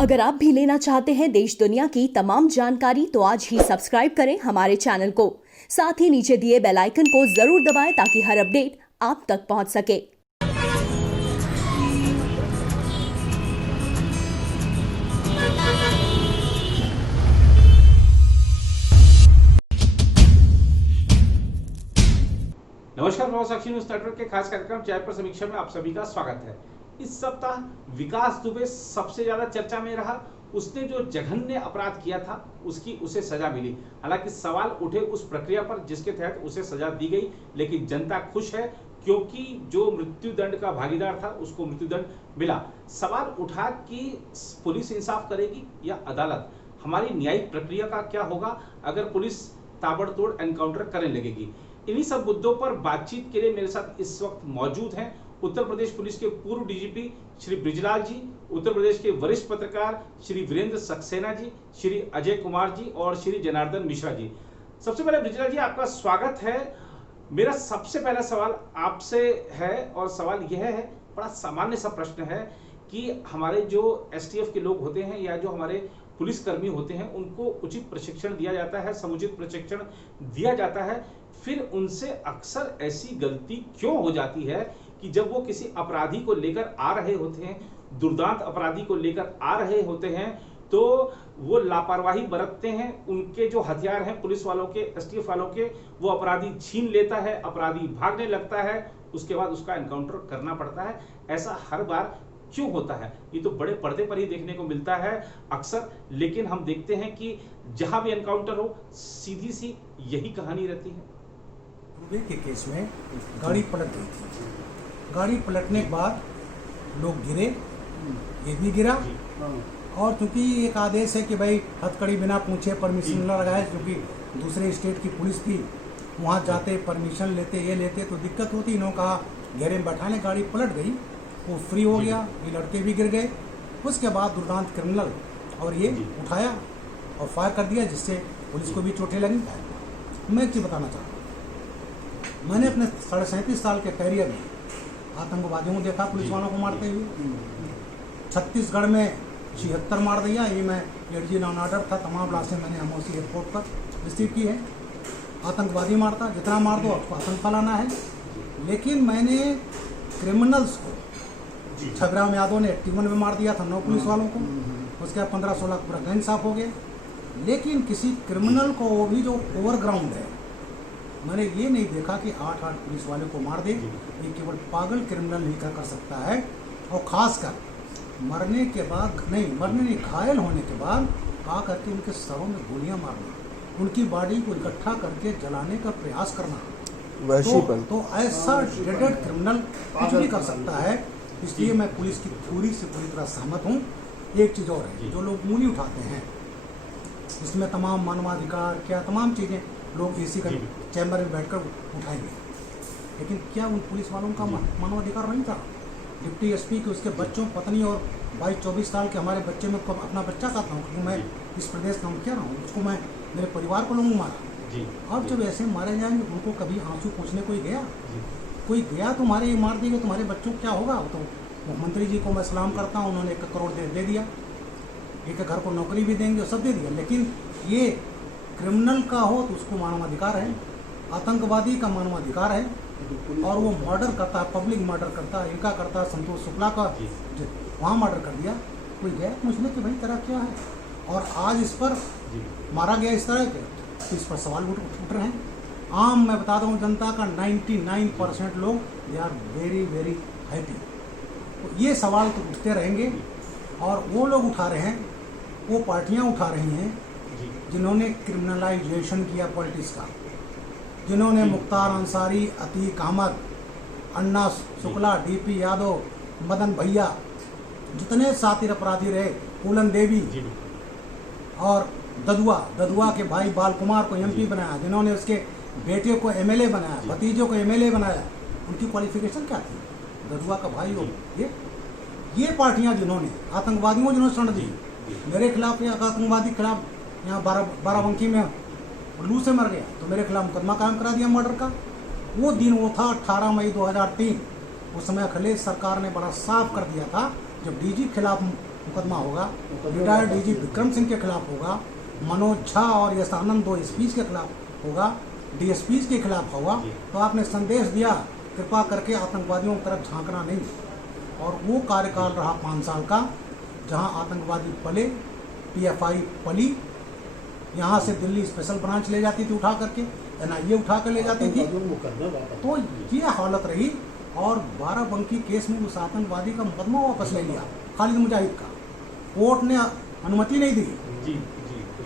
अगर आप भी लेना चाहते हैं देश दुनिया की तमाम जानकारी तो आज ही सब्सक्राइब करें हमारे चैनल को। साथ ही नीचे दिए बेल आइकन को जरूर दबाएं ताकि हर अपडेट आप तक पहुंच सके। नमस्कार, प्रवासाक्षी न्यूज नेटवर्क के खास कार्यक्रम चाय पर समीक्षा में आप सभी का स्वागत है। इस सप्ताह विकास दुबे सबसे ज्यादा चर्चा में रहा। उसने जो जघन्य अपराध किया था उसे सजा मिली। हालांकि सवाल उठे उस प्रक्रिया पर जिसके तहत उसे सजा दी गई, लेकिन जनता खुश है क्योंकि जो मृत्युदंड का भागीदार था उसको मृत्युदंड मिला। सवाल उठा कि पुलिस इंसाफ करेगी या अदालत। हमारी न्यायिक प्रक्रिया का क्या होगा अगर पुलिस ताबड़तोड़ एनकाउंटर करने लगेगी। इन्हीं सब मुद्दों पर बातचीत के लिए मेरे साथ इस वक्त मौजूद हैं उत्तर प्रदेश पुलिस के पूर्व डीजीपी श्री बृजलाल जी, उत्तर प्रदेश के वरिष्ठ पत्रकार श्री वीरेंद्र सक्सेना जी, श्री अजय कुमार जी और श्री जनार्दन मिश्रा जी। सबसे पहले बृजलाल जी, आपका स्वागत है। मेरा सबसे पहला सवाल आपसे है और सवाल यह है, बड़ा सामान्य सा प्रश्न है कि हमारे जो एसटीएफ के लोग होते हैं या जो हमारे पुलिसकर्मी होते हैं उनको उचित प्रशिक्षण दिया जाता है, समुचित प्रशिक्षण दिया जाता है, फिर उनसे अक्सर ऐसी गलती क्यों हो जाती है कि जब वो किसी अपराधी को लेकर आ रहे होते हैं, दुर्दांत अपराधी को लेकर आ रहे होते हैं, तो वो लापरवाही बरतते हैं। उनके जो हथियार हैं पुलिस वालों के, एसटीएफ वालों के, वो अपराधी छीन लेता है, अपराधी भागने लगता है, उसके बाद उसका एनकाउंटर करना पड़ता है। ऐसा हर बार क्यों होता है? ये तो बड़े पर्दे पर ही देखने को मिलता है अक्सर, लेकिन हम देखते हैं कि जहां भी एनकाउंटर हो सीधी सी यही कहानी रहती है। दुबे के केस में गाड़ी पलट गई थी। गाड़ी पलटने के बाद लोग गिरे, ये भी गिरा। और चूंकि एक आदेश है कि भाई हथकड़ी बिना पूछे परमिशन न लगाए, क्योंकि दूसरे स्टेट की पुलिस थी, वहाँ जाते परमिशन लेते ये लेते तो दिक्कत होती। इन्होंने कहा घेरे में बैठाने, गाड़ी पलट गई, वो फ्री हो गया, ये लड़के भी गिर गए। उसके बाद दुर्दांत क्रिमिनल और ये उठाया और फायर कर दिया, जिससे पुलिस को भी चोटें लगी। मैं एक चीज़ बताना चाहता हूँ, मैंने अपने 37.5 साल के कैरियर में आतंकवादियों को देखा, पुलिस वालों को मारते हुए। छत्तीसगढ़ में 76 मार दिया। ये मैं एडजी नॉन ऑर्डर था, तमाम लाशें मैंने एमओसी एयरपोर्ट पर रिसीव की है। आतंकवादी मारता, जितना मार दो आपको आतंक फैलाना है। लेकिन मैंने क्रिमिनल्स को, छगराम यादव ने 81 में मार दिया था 9 पुलिस वालों को, उसके बाद 15-16 पूरा गैंग साफ हो गया। लेकिन किसी क्रिमिनल को, वो भी जो ओवरग्राउंड है, मैंने ये नहीं देखा कि 8 पुलिस वाले को मार दे। ये केवल पागल क्रिमिनल नहीं कर सकता है। और खासकर मरने के बाद नहीं, घायल होने के बाद आ करके उनके सरों में गोलियां मारना, उनकी बॉडी को इकट्ठा करके जलाने का प्रयास करना, तो ऐसा डेडेड क्रिमिनल कुछ भी कर सकता है। इसलिए मैं पुलिस की थ्योरी से पूरी तरह सहमत हूँ। एक चीज़ और है, जो लोग मूली उठाते हैं, इसमें तमाम मानवाधिकार क्या तमाम चीज़ें लोग एसी का चैम्बर में बैठकर उठाएंगे, लेकिन क्या उन पुलिस वालों का मानवाधिकार नहीं था? डिप्टी एसपी के उसके बच्चों, पत्नी और 22-24 साल के हमारे बच्चे में अपना बच्चा कहता हूँ, क्योंकि मैं इस प्रदेश का मुखिया रहा हूँ, उसको मैं मेरे परिवार को लोगों मारा। अब जब ऐसे मारे जाएंगे, उनको कभी आंसू पूछने कोई गया तुम्हारे ये मार दिए, तुम्हारे बच्चों को क्या होगा? तो मुख्यमंत्री जी को मैं सलाम करता हूँ, उन्होंने 1 करोड़ दे दिया, एक घर को नौकरी भी देंगे, सब दे दिया। लेकिन ये क्रिमिनल का हो तो उसको मानवाधिकार है, आतंकवादी का मानवाधिकार है, और वो मर्डर करता है, पब्लिक मर्डर करता है, इनका करता है, संतोष शुक्ला का वहाँ मर्डर कर दिया। कोई गया पूछने कि भाई तेरा क्या है? और आज इस पर मारा गया इस तरह के, तो इस पर सवाल उठ रहे हैं। मैं बता दूँ, जनता का 99% लोग they are very very happy. तो ये सवाल तो उठते रहेंगे, और वो लोग उठा रहे हैं, वो पार्टियाँ उठा रही हैं जिन्होंने क्रिमिनलाइजेशन किया पॉलिटिक्स का, जिन्होंने मुख्तार अंसारी, अतीक अहमद, अन्ना शुक्ला, डीपी यादव, मदन भैया, जितने सातिर अपराधी रहे, पूलन देवी और ददुआ के भाई बाल कुमार को एमपी बनाया, जिन्होंने उसके बेटे को एमएलए बनाया, भतीजों को एमएलए बनाया, उनकी क्वालिफिकेशन क्या थी? ददुआ का भाई हो। ये पार्टियां जिन्होंने आतंकवादियों जिन्होंने शरण दी, मेरे खिलाफ या आतंकवादी खिलाफ, यहाँ बाराबंकी में लू से मर गया तो मेरे खिलाफ मुकदमा कायम करा दिया मर्डर का। वो दिन वो था 18 मई 2003। उस समय अखिलेश सरकार ने बड़ा साफ कर दिया था, जब डीजी खिलाफ मुकदमा होगा, रिटायर्ड डीजी विक्रम सिंह के खिलाफ होगा, मनोज झा और यशानंद 2 एसपीज के खिलाफ होगा, डीएसपीज के खिलाफ होगा। तो आपने संदेश दिया कृपा करके आतंकवादियों की तरफ झांकना नहीं। और वो कार्यकाल रहा 5 साल का, जहां आतंकवादी पले, पीएफआई पली, यहाँ से दिल्ली स्पेशल ब्रांच ले जाती थी उठा करके, एनआईए उठा कर ले जाती थी। तो ये हालत रही और बाराबंकी केस में उस आतंकवादी का मुकदमा वापस ले लिया, खालिद मुजाहिद का। कोर्ट ने अनुमति नहीं दी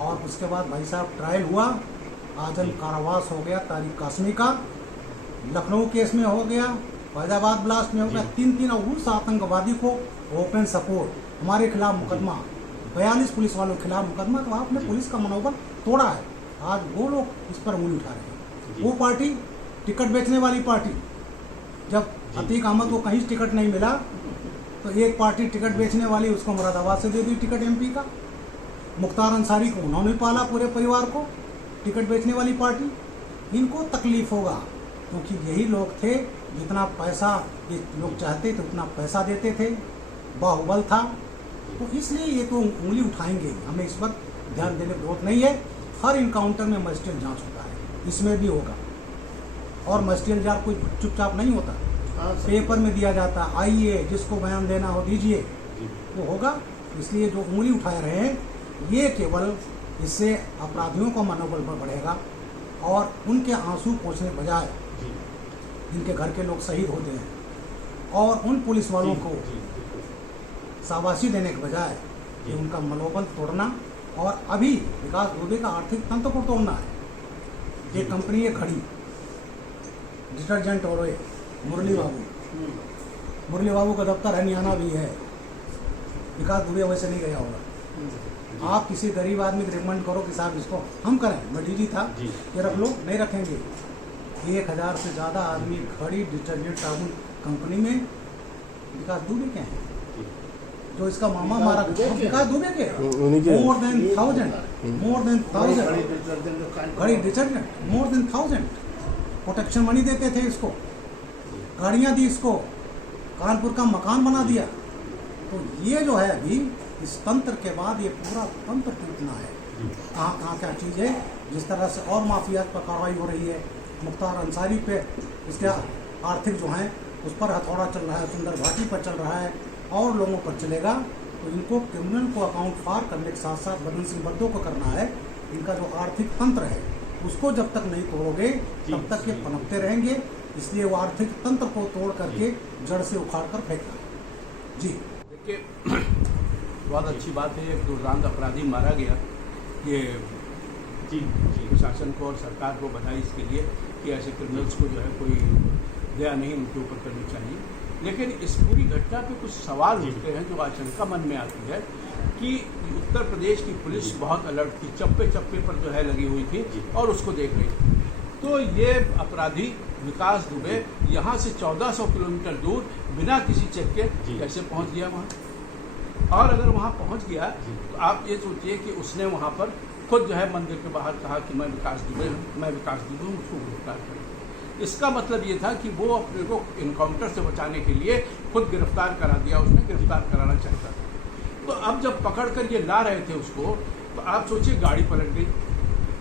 और उसके बाद भाई साहब ट्रायल हुआ, आजम कारावास हो गया तारिक कासमी का, लखनऊ केस में हो गया, फैजाबाद ब्लास्ट में हो गया, 3 और उस आतंकवादी को ओपन सपोर्ट, हमारे खिलाफ मुकदमा, 42 पुलिस वालों के खिलाफ मुकदमा। तो आपने पुलिस का मनोबल तोड़ा है। आज वो लोग इस पर उंगली उठा रहे हैं। वो पार्टी टिकट बेचने वाली पार्टी, जब अतीक अहमद को कहीं टिकट नहीं मिला तो एक पार्टी टिकट बेचने वाली उसको मुरादाबाद से दे दी टिकट एमपी का। मुख्तार अंसारी को उन्होंने पाला, पूरे परिवार को, टिकट बेचने वाली पार्टी। इनको तकलीफ होगा क्योंकि यही लोग थे, जितना पैसा ये लोग चाहते थे उतना पैसा देते थे, बाहुबल था। तो इसलिए ये तो उंगली उठाएंगे, हमें इस पर ध्यान देने की जरूरत नहीं है। हर इनकाउंटर में मजिस्ट्रेट जांच होता है, इसमें भी होगा। और मजिस्ट्रेट जांच कोई चुपचाप नहीं होता, पेपर में दिया जाता, आइए जिसको बयान देना हो दीजिए, वो होगा। इसलिए जो उंगली उठा रहे हैं ये केवल इससे अपराधियों का मनोबल बढ़ेगा और उनके आंसू पोंछने बजाय जिनके घर के लोग शहीद होते हैं और उन पुलिस वालों को शाबाशी देने के बजाय कि उनका मनोबल तोड़ना। और अभी विकास दुबे का आर्थिक तंत्र को तोड़ना है। ये कंपनी है खड़ी, डिटर्जेंट और मुरली बाबू का दफ्तर हरियाणा भी है। विकास दुबे वैसे नहीं गया होगा। आप किसी गरीब आदमी को रिकमेंड करो कि साहब इसको हम करें, मैं डीजी था, ये रख लो, नहीं रखेंगे। 1000 से ज़्यादा आदमी खड़ी डिटर्जेंट साबुन कंपनी में विकास दुबे के हैं, जो इसका मामा मारा विकास दुबे के, मोर देन 1000 खड़ी detergent, more than 1000 protection money देते थे इसको, गाड़ियाँ दी इसको, कानपुर का मकान बना दिया। तो ये जो है अभी इस तंत्र के बाद ये पूरा तंत्र टूटना है। कहाँ क्या चीज़ है, जिस तरह से और माफियात पर कार्रवाई हो रही है, मुख्तार अंसारी पे, इसके आर्थिक जो हैं उस पर हथौड़ा चल रहा है, सुंदर घाटी पर चल रहा है और लोगों पर चलेगा। तो इनको क्रिमिनल को अकाउंट फार करने के साथ साथ बदन सिंह बद्दो को करना है। इनका जो आर्थिक तंत्र है उसको जब तक नहीं तोड़ोगे तब तक ये पनपते रहेंगे। इसलिए वो आर्थिक तंत्र को तोड़ करके जड़ से उखाड़ कर फेंकना है। जी देखिए, बहुत अच्छी बात है, एक दुर्दांत अपराधी मारा गया। ये प्रशासन को और सरकार को बधाई इसके लिए कि ऐसे क्रिमिनल्स को जो है कोई दया नहीं उनके ऊपर करनी चाहिए। लेकिन इस पूरी घटना पे कुछ सवाल उठते हैं, जो आशंका मन में आती है कि उत्तर प्रदेश की पुलिस बहुत अलर्ट थी, चप्पे चप्पे पर जो है लगी हुई थी और उसको देख रही थी। तो ये अपराधी विकास दुबे यहाँ से 1400 किलोमीटर दूर बिना किसी चेक के कैसे पहुँच गया वहाँ? और अगर वहाँ पहुँच गया तो आप ये सोचिए कि उसने वहाँ पर खुद जो है मंदिर के बाहर कहा कि मैं विकास दुबे हूँ, उसको गिरफ्तार करें। इसका मतलब ये था कि वो अपने को इनकाउंटर से बचाने के लिए खुद गिरफ्तार करा दिया, उसने गिरफ्तार कराना चाहता था। तो अब जब पकड़ कर ये ला रहे थे उसको, तो आप सोचिए गाड़ी पलट गई।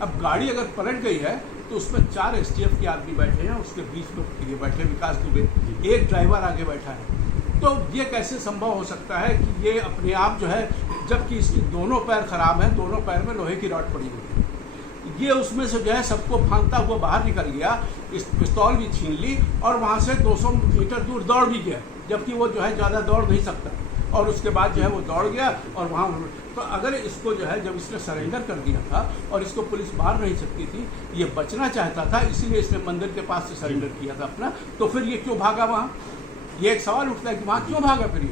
अब गाड़ी अगर पलट गई है तो उसमें 4 STF के आदमी बैठे हैं, उसके बीच में ये बैठे विकास दुबे, एक ड्राइवर आगे बैठा है। तो ये कैसे संभव हो सकता है कि ये अपने आप जो है, जबकि इसके दोनों पैर खराब हैं, दोनों पैर में लोहे की रॉड पड़ी हुई है, ये उसमें से जो है सबको फांदता हुआ बाहर निकल गया, इस पिस्तौल भी छीन ली और वहाँ से 200 मीटर दूर दौड़ भी गया, जबकि वो जो है ज़्यादा दौड़ नहीं सकता। और उसके बाद जो है वो दौड़ गया और वहाँ, तो अगर इसको जो है जब इसने सरेंडर कर दिया था और इसको पुलिस मार नहीं सकती थी, ये बचना चाहता था, इसीलिए इसने मंदिर के पास से सरेंडर किया था अपना, तो फिर ये क्यों भागा वहाँ? ये एक सवाल उठता है कि वहाँ क्यों भागा फिर ये,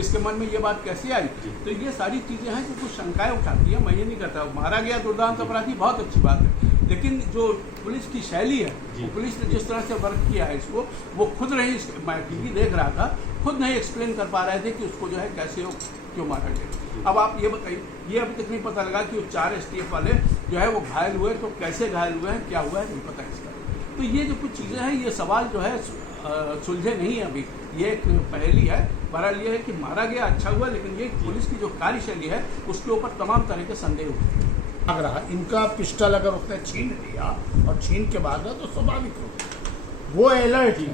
इसके मन में ये बात कैसे आई? तो ये सारी चीज़ें हैं जो कुछ शंकाएं उठाती हैं। मैं ये नहीं कहता मारा गया दुर्दांत अपराधी, बहुत अच्छी बात है, लेकिन जो पुलिस की शैली है, वो पुलिस ने जिस तरह से वर्क किया है इसको, वो खुद नहीं, मैं टीवी देख रहा था, खुद नहीं एक्सप्लेन कर पा रहे थे कि उसको जो है कैसे हो क्यों मारा गया। अब आप ये बताइए, ये अभी तक नहीं पता लगा कि वो 4 STF वाले जो है वो घायल हुए, तो कैसे घायल हुए हैं, क्या हुआ है, नहीं पता इसका। तो ये जो कुछ चीज़ें हैं, ये सवाल जो है सुलझे नहीं है अभी, ये एक पहेली है, बहरहाल ये है कि मारा गया अच्छा हुआ, लेकिन ये पुलिस की जो कार्यशैली है उसके ऊपर तमाम तरह के संदेह उठे। भाग रहा, इनका पिस्टल अगर उसने छीन लिया और छीन के भागा तो स्वाभाविक हो वो अलर्ट है।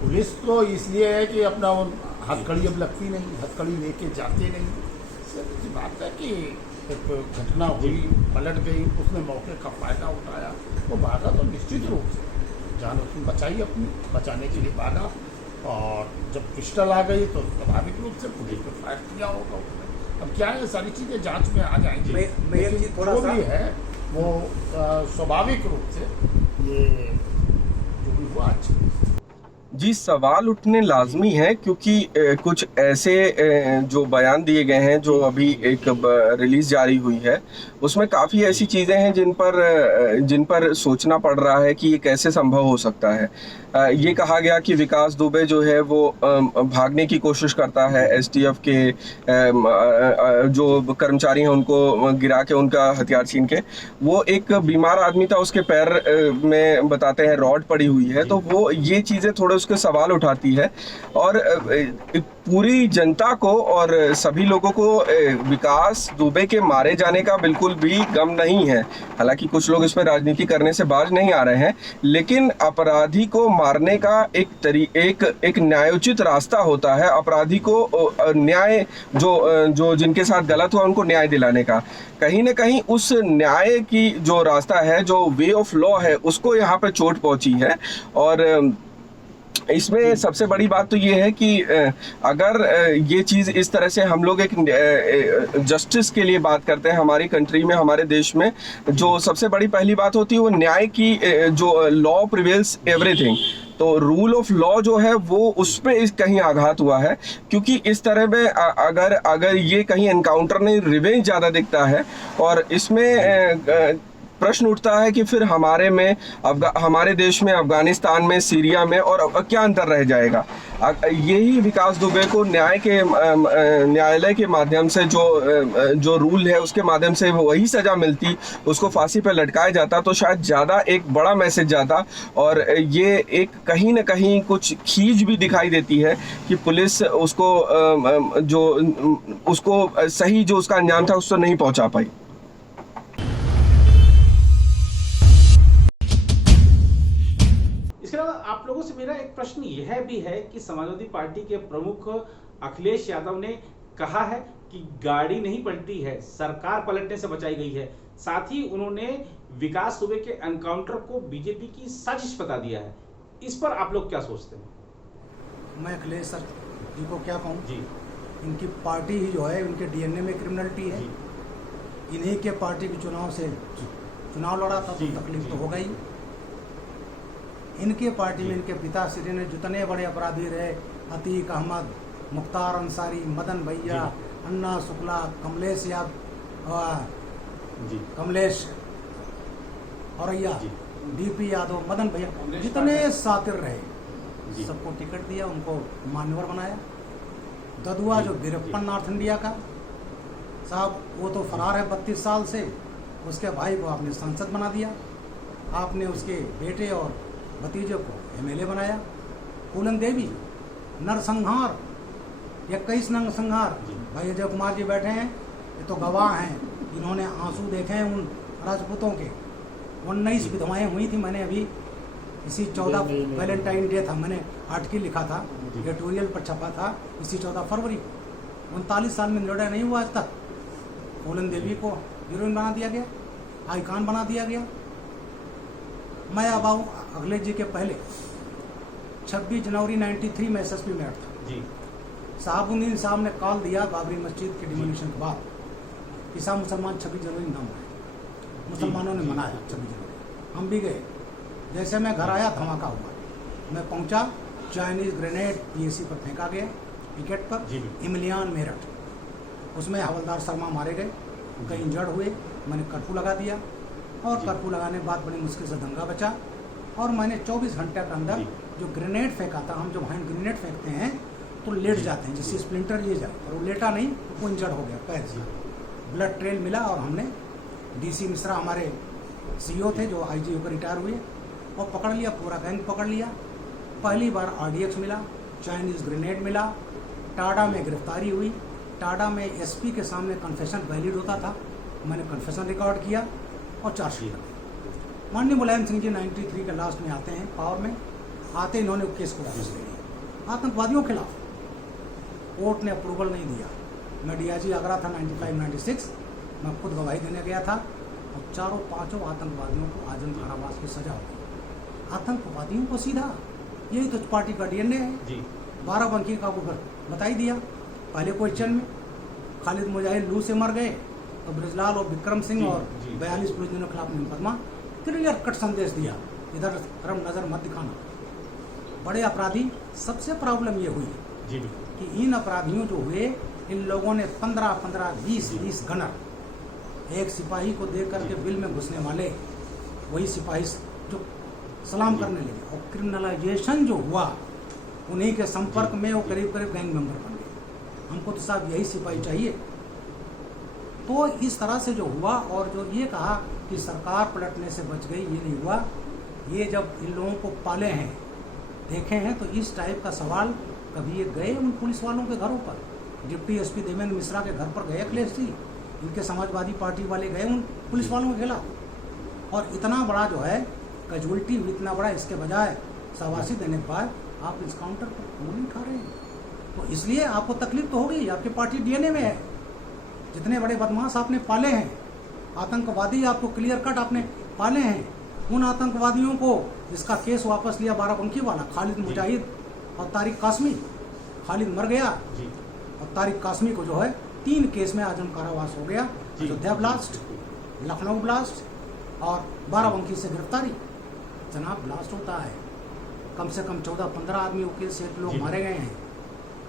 पुलिस तो इसलिए है कि अपना वो हथकड़ी अब लगती नहीं, हथकड़ी लेके जाते नहीं। सिर्फ सी बात है कि एक घटना हुई, पलट गई, उसने मौके का फायदा उठाया, वो भागा तो निश्चित रूप से जान उसने बचाई, अपनी बचाने के लिए भागा, और जब पिस्टल आ गई तो स्वाभाविक रूप से पुलिस पे फायर किया होगा उसने। अब क्या है, सारी चीज़ें जांच में आ जाएंगी, लेकिन जो भी है वो स्वाभाविक रूप से ये जो भी हुआ अच्छा। जी, सवाल उठने लाजमी है, क्योंकि कुछ ऐसे जो बयान दिए गए हैं, जो अभी एक रिलीज जारी हुई है, उसमें काफ़ी ऐसी चीज़ें हैं जिन पर सोचना पड़ रहा है कि ये कैसे संभव हो सकता है। ये कहा गया कि विकास दुबे जो है वो भागने की कोशिश करता है, एसटीएफ के जो कर्मचारी हैं उनको गिरा के उनका हथियार छीन के। वो एक बीमार आदमी था, उसके पैर में बताते हैं रॉड पड़ी हुई है, तो वो ये चीज़ें थोड़े उसके सवाल उठाती है। और पूरी जनता को और सभी लोगों को विकास दुबे के मारे जाने का बिल्कुल भी गम नहीं है। हालांकि कुछ लोग इस पर राजनीति करने से बाज नहीं आ रहे हैं, लेकिन अपराधी को मारने का एक न्यायोचित रास्ता होता है। अपराधी को न्याय जो जिनके साथ गलत हुआ उनको न्याय दिलाने का, कहीं ना कहीं उस न्याय की जो रास्ता है, जो वे ऑफ लॉ है, उसको यहाँ पे चोट पहुंची है। और इसमें सबसे बड़ी बात तो ये है कि अगर ये चीज़ इस तरह से हम लोग एक जस्टिस के लिए बात करते हैं हमारी कंट्री में, हमारे देश में, जो सबसे बड़ी पहली बात होती है वो न्याय की, जो लॉ प्रिवेल्स एवरीथिंग। तो रूल ऑफ लॉ जो है वो उस पर कहीं आघात हुआ है, क्योंकि इस तरह में अगर ये कहीं एनकाउंटर नहीं, रिवेंज ज़्यादा दिखता है। और इसमें प्रश्न उठता है कि फिर हमारे देश में, अफगानिस्तान में, सीरिया में और क्या अंतर रह जाएगा। यही विकास दुबे को न्यायालय के माध्यम से जो रूल है उसके माध्यम से वही सज़ा मिलती, उसको फांसी पर लटकाया जाता, तो शायद ज़्यादा एक बड़ा मैसेज जाता। और ये एक कहीं ना कहीं कुछ खींच भी दिखाई देती है कि पुलिस उसको सही जो उसका अंजाम था उसको नहीं पहुंचा पाई। आप लोगों से मेरा एक प्रश्न यह भी है कि समाजवादी पार्टी के प्रमुख अखिलेश यादव ने कहा है कि गाड़ी नहीं पलटी है, सरकार पलटने से बचाई गई है। साथ ही उन्होंने विकास दुबे के एनकाउंटर को बीजेपी की साजिश बता दिया है। इस पर आप लोग क्या सोचते हैं? मैं अखिलेश सर जी को क्या कहूँ जी, इनकी पार्टी ही जो है, उनके डीएनए में क्रिमिनलिटी है। इन्हीं के पार्टी के चुनाव से चुनाव लड़ा था, तो तकलीफ तो होगा ही। इनके पार्टी में इनके पिताश्री ने जितने बड़े अपराधी रहे, अतीक अहमद, मुख्तार अंसारी, मदन भैया, अन्ना शुक्ला, कमलेश कमलेश औरैया, डीपी यादव, मदन भैया, जितने सातिर रहे सबको टिकट दिया, उनको मान्यवर बनाया। ददुआ जो वीरप्पन नॉर्थ इंडिया का साहब, वो तो फरार है 32 साल से, उसके भाई को आपने सांसद बना दिया। आपने उसके बेटे और भतीजे को एमएलए बनाया। पूलन देवी नरसंहार, 21 नरसंहार, भाई अजय कुमार जी बैठे हैं, ये तो गवाह हैं, इन्होंने आंसू देखे हैं उन राजपूतों के। 19 विधवाएं हुई थी। मैंने अभी इसी 14 वैलेंटाइन डे था, मैंने आर्टिकल लिखा था, एडिटोरियल पर छपा था, इसी 14 फरवरी। 39 साल में निर्णय नहीं हुआ आज तक। पूलन देवी को हीरोइन बना दिया गया, आइकॉन बना दिया गया। मैं अब आऊँ अखिलेश जी के पहले 26 जनवरी 93 में एसएसपी मेरठ था जी। साहबुद्दीन साहब ने कॉल दिया बाबरी मस्जिद के डिमोलिशन के बाद, ईसा मुसलमान 26 जनवरी ना मनाए। मुसलमानों ने मनाया 26 जनवरी, हम भी गए। जैसे मैं घर आया धमाका हुआ, मैं पहुंचा, चाइनीज ग्रेनेड पीएसी पर फेंका गया, विकेट पर, इमलियान मेरठ, उसमें हवलदार शर्मा मारे गए, कई इंजर्ड हुए। मैंने कर्फ्यू लगा दिया, और कर्फ्यू लगाने के बाद बड़ी मुश्किल से दंगा बचा। और मैंने 24 घंटे के अंदर जो ग्रेनेड फेंका था, हम जब हैंड ग्रेनेड फेंकते हैं तो लेट जाते हैं, जिससे स्प्लिंटर ले जाए, और वो लेटा नहीं, वो इंजर्ड हो गया पैर से। ब्लड ट्रेल मिला, और हमने डीसी मिश्रा हमारे सीईओ थे जो आईजी होकर रिटायर हुए, और पकड़ लिया, पूरा गैंग पकड़ लिया। पहली बार आरडीएक्स मिला, चाइनीज ग्रेनेड मिला, टाडा में गिरफ्तारी हुई। टाडा में एसपी के सामने कन्फेशन वैलिड होता था, मैंने कन्फेशन रिकॉर्ड किया और चार्जशीट लगाई। माननीय मुलायम सिंह जी 93 के लास्ट में आते हैं पावर में, आते इन्होंने केस को वापस ले लिया आतंकवादियों के खिलाफ। कोर्ट ने अप्रूवल नहीं दिया। मैं डीआईजी आगरा था 95-96, मैं खुद गवाही देने गया था और चारों पांचों आतंकवादियों को आजीवन कारावास की सजा हो गई। आतंकवादियों को सीधा, यही तो पार्टी का डीएनए है। बाराबंकी का वो बता ही दिया पहले क्वेश्चन में। खालिद मुजाहिद लू से मर गए तो ब्रजलाल और विक्रम सिंह और 42 पुलिसों के खिलाफ मुकदमा, क्लियर कट संदेश दिया, इधर तरफ नजर मत दिखाना। बड़े अपराधी, सबसे प्रॉब्लम ये हुई कि इन अपराधियों जो हुए, इन लोगों ने 15-15, 20-20 गनर एक सिपाही को दे करके बिल में घुसने वाले, वही सिपाही जो सलाम करने लगे, और क्रिमिनलाइजेशन जो हुआ उन्हीं के संपर्क में वो करीब करीब गैंग मेंबर बन गए। हमको तो साहब यही सिपाही चाहिए। तो इस तरह से जो हुआ, और जो ये कहा कि सरकार पलटने से बच गई, ये नहीं हुआ। ये जब इन लोगों को पाले हैं, देखे हैं, तो इस टाइप का सवाल कभी ये गए उन पुलिस वालों के घरों पर? डिप्टी एसपी देवेंद्र मिश्रा के घर पर गए अखिलेश जी, इनके समाजवादी पार्टी वाले गए उन पुलिस वालों के खिलाफ। और इतना बड़ा जो है कैजुअलिटी हुई, इतना बड़ा, इसके बजाय शाबाशी देने के बाद आप इस काउंटर पर गोली उठा रहे हैं। तो इसलिए आपको तकलीफ तो होगी, आपकी पार्टी डीएनए में है। जितने बड़े बदमाश आपने पाले हैं, आतंकवादी आपको क्लियर कट आपने पाले हैं, उन आतंकवादियों को जिसका केस वापस लिया बाराबंकी वाला, खालिद मुजाहिद और तारिक कासमी। खालिद मर गया और तारिक कासमी को जो है 3 केस में आजीवन कारावास हो गया। अयोध्या ब्लास्ट, लखनऊ ब्लास्ट और बाराबंकी से गिरफ्तारी। जनाब, ब्लास्ट होता है, कम से कम 14-15 आदमी वकील से लोग मारे गए हैं।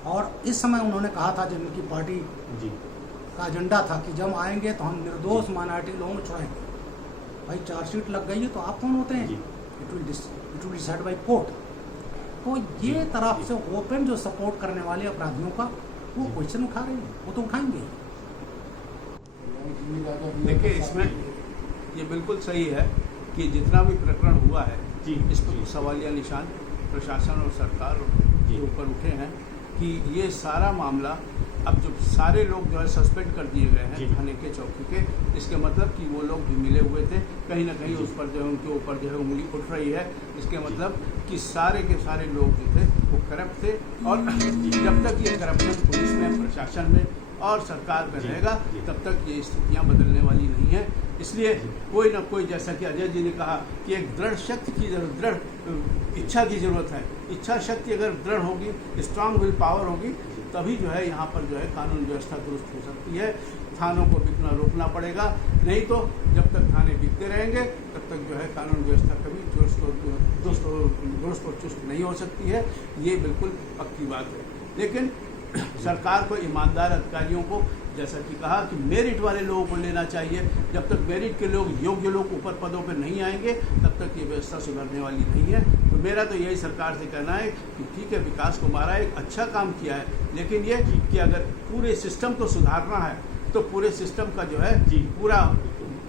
और इस समय उन्होंने कहा था, जब उनकी पार्टी का एजेंडा था कि जब आएंगे तो हम निर्दोष माइनॉरिटी लोगों को छोड़ेंगे। भाई चार्जशीट लग गई है तो आप कौन होते हैं? It will decide by court. तो ये तरफ से ओपन जो सपोर्ट करने वाले अपराधियों का वो क्वेश्चन उठा रहे हैं, वो तो उठाएंगे। देखिए, इसमें ये बिल्कुल सही है कि जितना भी प्रकरण हुआ है इस पर सवालिया निशान प्रशासन और सरकार के ऊपर उठे हैं कि ये सारा मामला अब जो सारे लोग जो है सस्पेंड कर दिए गए हैं थाने के चौकी के, इसके मतलब कि वो लोग भी मिले हुए थे, कहीं ना कहीं उस पर जो है उनके ऊपर जो है उंगली उठ रही है। इसके मतलब कि सारे के सारे लोग जो थे वो करप्ट थे। और जब तक ये करप्शन पुलिस में, प्रशासन में और सरकार में रहेगा, तब तक ये स्थितियाँ बदलने वाली नहीं है। इसलिए कोई ना कोई, जैसा कि अजय जी ने कहा कि एक दृढ़ शक्ति की जरूरत, दृढ़ इच्छा की ज़रूरत है। इच्छा शक्ति अगर दृढ़ होगी, स्ट्रांग विल पावर होगी, तभी जो है यहाँ पर जो है कानून व्यवस्था दुरुस्त हो सकती है। थानों को बिकना रोकना पड़ेगा, नहीं तो जब तक थाने बिकते रहेंगे तब तक जो है कानून व्यवस्था कभी दुरुस्त और चुस्त नहीं हो सकती है। ये बिल्कुल पक्की बात है। लेकिन सरकार को ईमानदार अधिकारियों को, जैसा कि कहा कि मेरिट वाले लोगों को लेना चाहिए। जब तक मेरिट के लोग, योग्य लोग ऊपर पदों पर नहीं आएंगे, तब तक ये व्यवस्था सुधरने वाली नहीं है। तो मेरा तो यही सरकार से कहना है कि ठीक है, विकास कुमार एक अच्छा काम किया है, लेकिन ये कि अगर पूरे सिस्टम को सुधारना है तो पूरे सिस्टम का जो है पूरा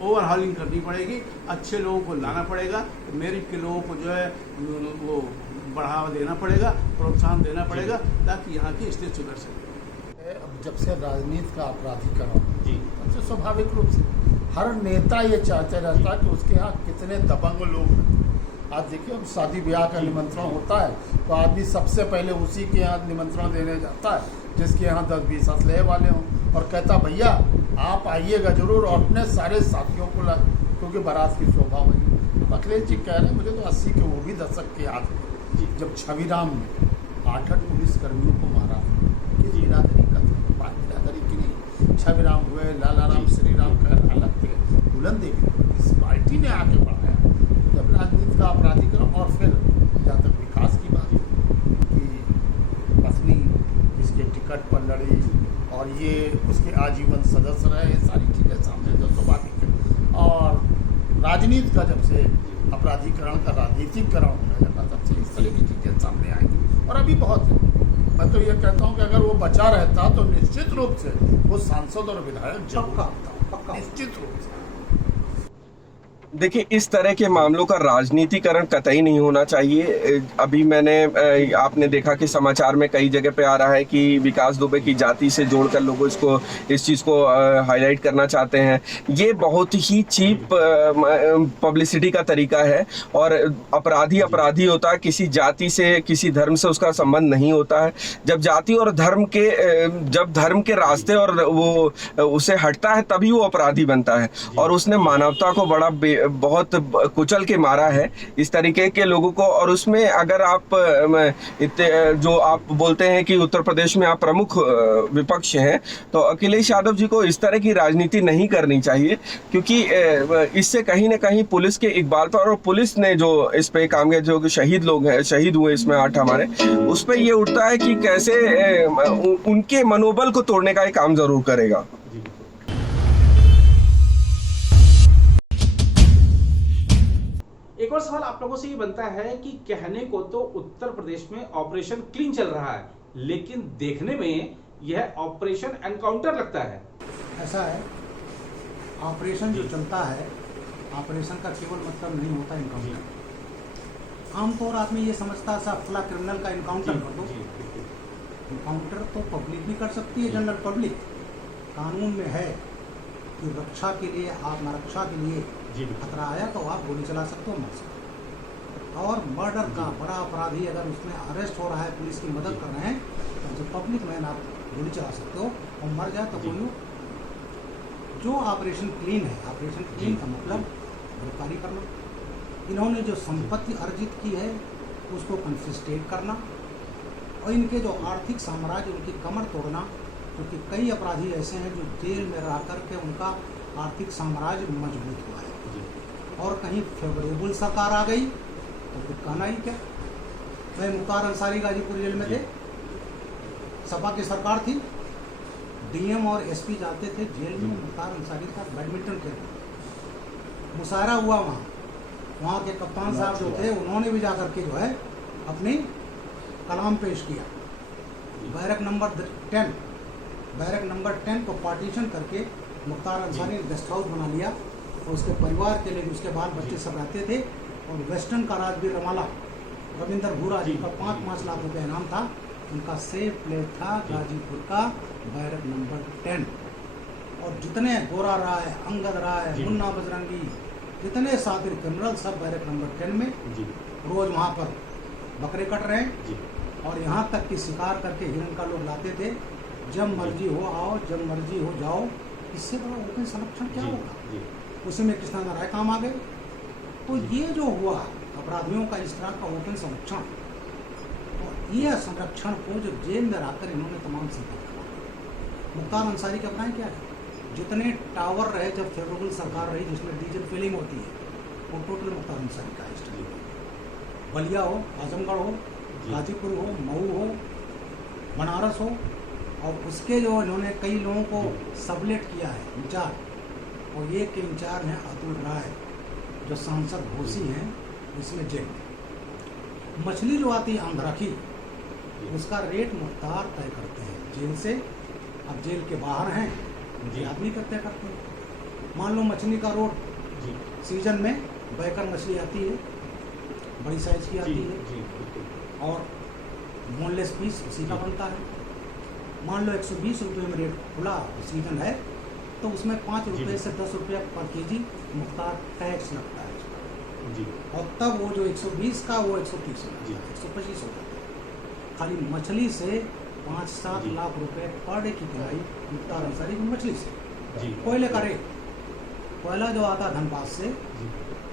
ओवरहॉलिंग करनी पड़ेगी, अच्छे लोगों को लाना पड़ेगा, मेरिट के लोगों को जो है वो बढ़ावा देना पड़ेगा, प्रोत्साहन देना पड़ेगा, ताकि यहाँ की स्थिति सुधर सके। अब जब से राजनीति का अपराधीकरण, तब से स्वाभाविक रूप से हर नेता ये चाहते रहता है कि उसके यहाँ कितने दबंग लोग हैं। आज देखिए, अब शादी ब्याह का निमंत्रण होता है तो आदमी सबसे पहले उसी के यहाँ निमंत्रण देने जाता है जिसके यहाँ 10-20 असलहे वाले हों, और कहता भैया आप आइएगा जरूर, और अपने सारे साथियों को ला, क्योंकि बारात की शोभा हुई। अखिलेश जी कह रहे हैं, मुझे तो 80 के वो भी दशक के याद है जब छविराम ने 8 पुलिसकर्मियों को मारा। किस बिरादरी का था? बात बिरादरी की नहीं। छविराम हुए, लालाराम, श्रीराम खैर अलग थे, बुलंद देवी इस पार्टी ने आके बढ़ाया। जब राजनीति का अपराधीकरण, और फिर जहाँ तक विकास की बात कि पत्नी इसके टिकट पर लड़ी और ये उसके आजीवन सदस्य रहे, ये सारी चीज़ें सामने जो स्वाभाविक है। और राजनीति का जब से अपराधीकरण का राजनीतिकरण होने लगा, तब से इस तरह की चीज़ें सामने आएंगी, और अभी बहुत है। मैं तो ये कहता हूँ कि अगर वो बचा रहता तो निश्चित रूप से वो सांसद और विधायक जरूर होता, निश्चित रूप से। देखिए, इस तरह के मामलों का राजनीतिकरण कतई नहीं होना चाहिए। अभी आपने देखा कि समाचार में कई जगह पे आ रहा है कि विकास दुबे की जाति से जोड़कर लोगों इस चीज़ को हाईलाइट करना चाहते हैं। ये बहुत ही चीप पब्लिसिटी का तरीका है और अपराधी होता है, किसी जाति से किसी धर्म से उसका संबंध नहीं होता है। जब जाति और जब धर्म के रास्ते और वो उसे हटता है तभी वो अपराधी बनता है। और उसने मानवता को बहुत कुचल के मारा है इस तरीके के लोगों को। और उसमें अगर आप जो आप बोलते हैं कि उत्तर प्रदेश में आप प्रमुख विपक्ष हैं, तो अखिलेश यादव जी को इस तरह की राजनीति नहीं करनी चाहिए, क्योंकि इससे कहीं ना कहीं पुलिस के इकबाल पर, और पुलिस ने जो इस पे काम किया, जो शहीद हुए इसमें 8 हमारे, उस पे ये उठता है कि कैसे उनके मनोबल को तोड़ने का ये काम जरूर करेगा। एक और सवाल आप लोगों से ये बनता है कि कहने को तो उत्तर प्रदेश में ऑपरेशन क्लीन चल रहा है, लेकिन देखने में यह ऑपरेशन एनकाउंटर लगता है। ऐसा है, ऑपरेशन जो चलता है, ऑपरेशन का केवल मतलब नहीं होता इनकाउंटर। आमतौर आदमी ये समझता है फला क्रिमिनल का इनकाउंटर कर दो। इनकाउंटर तो पब्लिक भी कर सकती है, जनरल पब्लिक। कानून में है कि रक्षा के लिए, आत्मरक्षा के लिए खतरा आया तो आप गोली चला सकते हो, मर सकते हो। और मर्डर का बड़ा अपराधी अगर उसमें अरेस्ट हो रहा है, पुलिस की मदद कर रहे हैं, तो जो पब्लिक मैन आप गोली चला सकते हो और मर जाए तो कोई। जो ऑपरेशन क्लीन है, ऑपरेशन क्लीन का मतलब गिरफ्तारी करना। इन्होंने जो संपत्ति अर्जित की है उसको कन्फिस्केट करना, और इनके जो आर्थिक साम्राज्य, उनकी कमर तोड़ना, क्योंकि कई अपराधी ऐसे हैं जो जेल में रह करके उनका आर्थिक साम्राज्य मजबूत हुआ है। और कहीं फेवरेबल सरकार आ गई तो फिर कहना ही क्या। मैं मुख्तार अंसारी गाजीपुर जेल में थे, सपा की सरकार थी, डीएम और एसपी जाते थे जेल में मुख्तार अंसारी का बैडमिंटन खेलने। मुशायरा हुआ वहाँ के कप्तान साहब जो थे उन्होंने भी जाकर के जो है अपनी कलाम पेश किया। बैरक नंबर 10 को पार्टीशन करके मुख्तार अंसारी ने गेस्ट हाउस बना लिया, और उसके परिवार के लिए, उसके बाल बच्चे सब रहते थे। और वेस्टर्न का राजवीर रमाला रविंदर भूरा जी का 5-5 लाख रुपये इनाम था। उनका सेफ प्लेस था गाजीपुर का बैरक नंबर 10। और जितने गोरा राय, अंगद राय, मुन्ना बजरंगी, जितने साथी क्रिमिनल सब बैरक नंबर 10 में रोज वहाँ पर बकरे कट रहे हैं। और यहाँ तक कि शिकार करके हिरन का लोग लाते थे। जब मर्जी हो आओ, जब मर्जी हो जाओ। इससे बड़ा ओपन संरक्षण क्या होगा। उसी में कृष्णा राय काम आ गए। तो ये जो हुआ अपराधियों का इस तरह का ओपन संरक्षण, और ये संरक्षण को जो जेल में रहकर इन्होंने तमाम संपर्क करा। मुख्तार अंसारी का अपना क्या है, जितने टावर रहे जब फेवरेबल सरकार रही जिसमें डीजल फिलिंग होती है, वो टोटल मुख्तार अंसारी का हिस्ट्री। बलिया हो, आजमगढ़ हो, गाजीपुर हो, मऊ हो, बनारस हो, और उसके जो इन्होंने कई लोगों को सबलेट किया है इंचार्ज, और ये के इंचार्ज हैं अतुल राय जो सांसद घोसी हैं, इसमें जेल में। मछली जो आती है आंध्रा की, उसका रेट मुख्तार तय करते हैं जेल से। अब जेल के बाहर हैं, ये आदमी तय करते हैं। मान लो मछली का रोड सीजन में बैकर मछली आती है, बड़ी साइज की आती है, और बोनलेस पीस उसी का बनता है। मान लो 120 रुपये में रेट खुला सीजन है, तो उसमें 5 रुपये से 10 रुपये पर केजी मुख्तार टैक्स लगता है उसका। और तब वो जो 120 का वो 130 हो जाता है, 125 हो जाता है। खाली मछली से 5-7 लाख रुपए पर डे की कमाई मुख्तार अंसारी की मछली से। कोयले का रेट, कोयला जो आता है धनबाद से,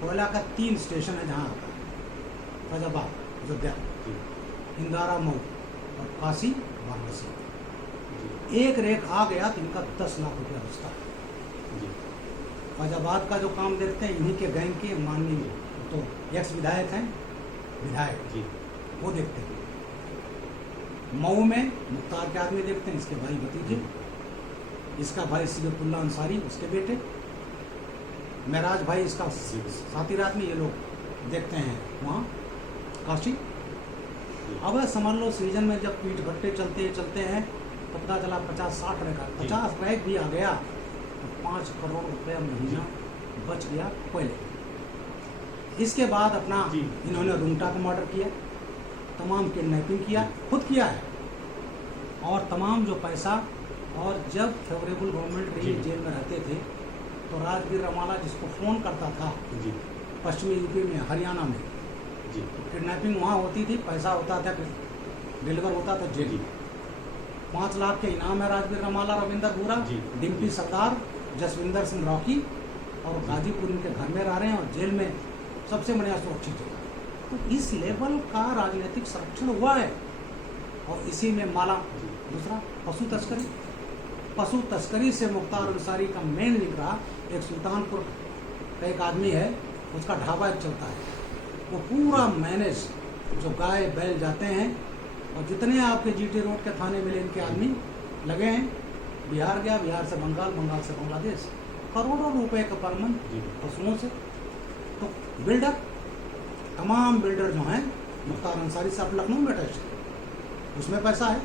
कोयला का 3 स्टेशन है जहाँ आता है, फैजाबाद, अयोध्या, इंदारा, मऊ और काशी, वाराणसी। एक रेक आ गया तो इनका 10 लाख रुपया बचता है। फैजाबाद का जो काम देखते हैं इन्हीं के गैंग के माननीय तो एक्स विधायक हैं, विधायक वो देखते हैं। मऊ में मुख्तार के आदमी देखते हैं, इसके भाई भतीजे, इसका भाई सिद्दुल्ला अंसारी, उसके बेटे महराज भाई, इसका साथी आदमी, ये लोग देखते हैं वहाँ काशी। अब समझ लो सीजन में जब पीठ भट्टे चलते हैं तो पता चला 50-60 रैक, 50 रैक भी आ गया तो 5 करोड़ रुपया महीना बच गया कोयले। इसके बाद अपना जी। इन्होंने रुंगटा का मर्डर किया, तमाम किडनैपिंग किया, खुद किया है, और तमाम जो पैसा, और जब फेवरेबल गवर्नमेंट रही जी। जेल में रहते थे तो राजवीर रमाला जिसको फ़ोन करता था जी पश्चिमी यूपी में, हरियाणा में, जी किडनैपिंग वहाँ होती थी, पैसा होता था, डिलीवर होता था जेल में। 5 लाख के इनाम है राजवीर रमाला, रविंदर बोरा, जी। डिम्पी सरदार, जसविंदर सिंह रॉकी, और गाजीपुर इनके घर में रह रहे हैं और जेल में सबसे बढ़िया सुरक्षित है। तो इस लेवल का राजनीतिक संरक्षण हुआ है। और इसी में माला दूसरा पशु तस्करी, पशु तस्करी से मुख्तार अंसारी का मेन लिंक रहा। एक सुल्तानपुर का एक आदमी है, उसका ढाबा एक चलता है, वो पूरा मैनेज, जो गाय बैल जाते हैं और जितने आपके जीटी रोड के थाने मिले इनके आदमी लगे हैं, बिहार गया, बिहार से बंगाल, बंगाल से बांग्लादेश, करोड़ों रुपए का पर मंथ जी। पशुओं से। तो बिल्डर, तमाम बिल्डर जो हैं मुख्तार अंसारी साहब लखनऊ में अटैच है, उसमें पैसा है।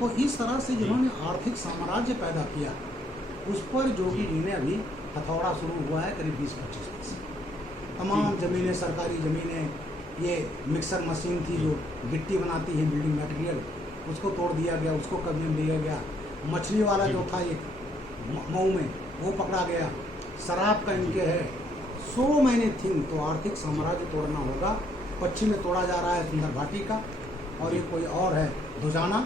तो इस तरह से जिन्होंने आर्थिक साम्राज्य पैदा किया, उस पर जोगी जी ने अभी हथौड़ा शुरू हुआ है करीब 20-25 से। तमाम ज़मीनें, सरकारी ज़मीनें, ये मिक्सर मशीन थी जो गिट्टी बनाती है, बिल्डिंग मटेरियल, उसको तोड़ दिया गया, उसको कब्जे में लिया गया। मछली वाला जो था एक मऊ में, वो पकड़ा गया। शराब का इनके है, सो मैनी थिंग। तो आर्थिक साम्राज्य तोड़ना होगा। पश्चिम में तोड़ा जा रहा है सुंदर घाटी का, और ये कोई और है दुजाना।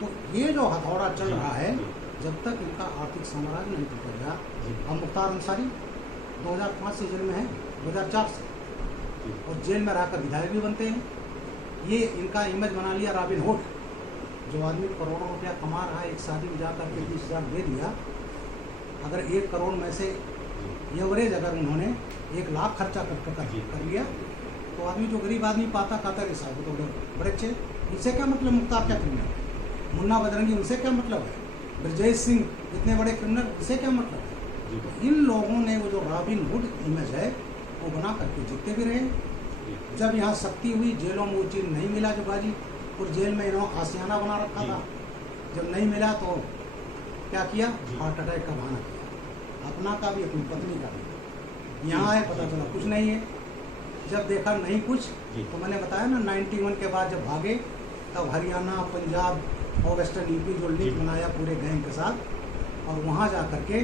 तो ये जो हथौड़ा चल रहा है, जब तक इनका आर्थिक साम्राज्य नहीं टूट गया। हम मुख्तार अंसारी 2005 से जेल में हैं, 2004 से, और जेल में रहकर विधायक भी बनते हैं। ये इनका इमेज बना लिया रॉबिन हुड, जो आदमी करोड़ों रुपया कमा रहा है, एक शादी में जाकर के 20,000 दे दिया। अगर 1 करोड़ में से एवरेज अगर उन्होंने 1 लाख खर्चा कर लिया, तो आदमी जो गरीब आदमी पाता खाता है साहब तो बड़े अच्छे। इनसे क्या मतलब मुख्तार क्या क्रिमिनल है? मुन्ना बजरंगी, उनसे क्या मतलब है? ब्रजेश सिंह इतने बड़े क्रिमिनल, इसे क्या मतलब है? तो इन लोगों ने वो जो रॉबिन हुड इमेज है वो बना करके जीतते भी रहे। जब यहाँ सख्ती हुई, जेलों में वो चीज़ नहीं मिला जो गाजीपुर जेल में इन्होंने आशियाना बना रखा था, जब नहीं मिला तो क्या किया? हार्ट अटैक का बहाना किया, अपना का भी अपनी पत्नी का भी। यहाँ आए, पता चला कुछ नहीं है। जब देखा नहीं कुछ, तो मैंने बताया ना 91 के बाद जब भागे, तब हरियाणा, पंजाब और वेस्टर्न यूपी जो लिंक बनाया पूरे गैंग के साथ, और वहाँ जा कर के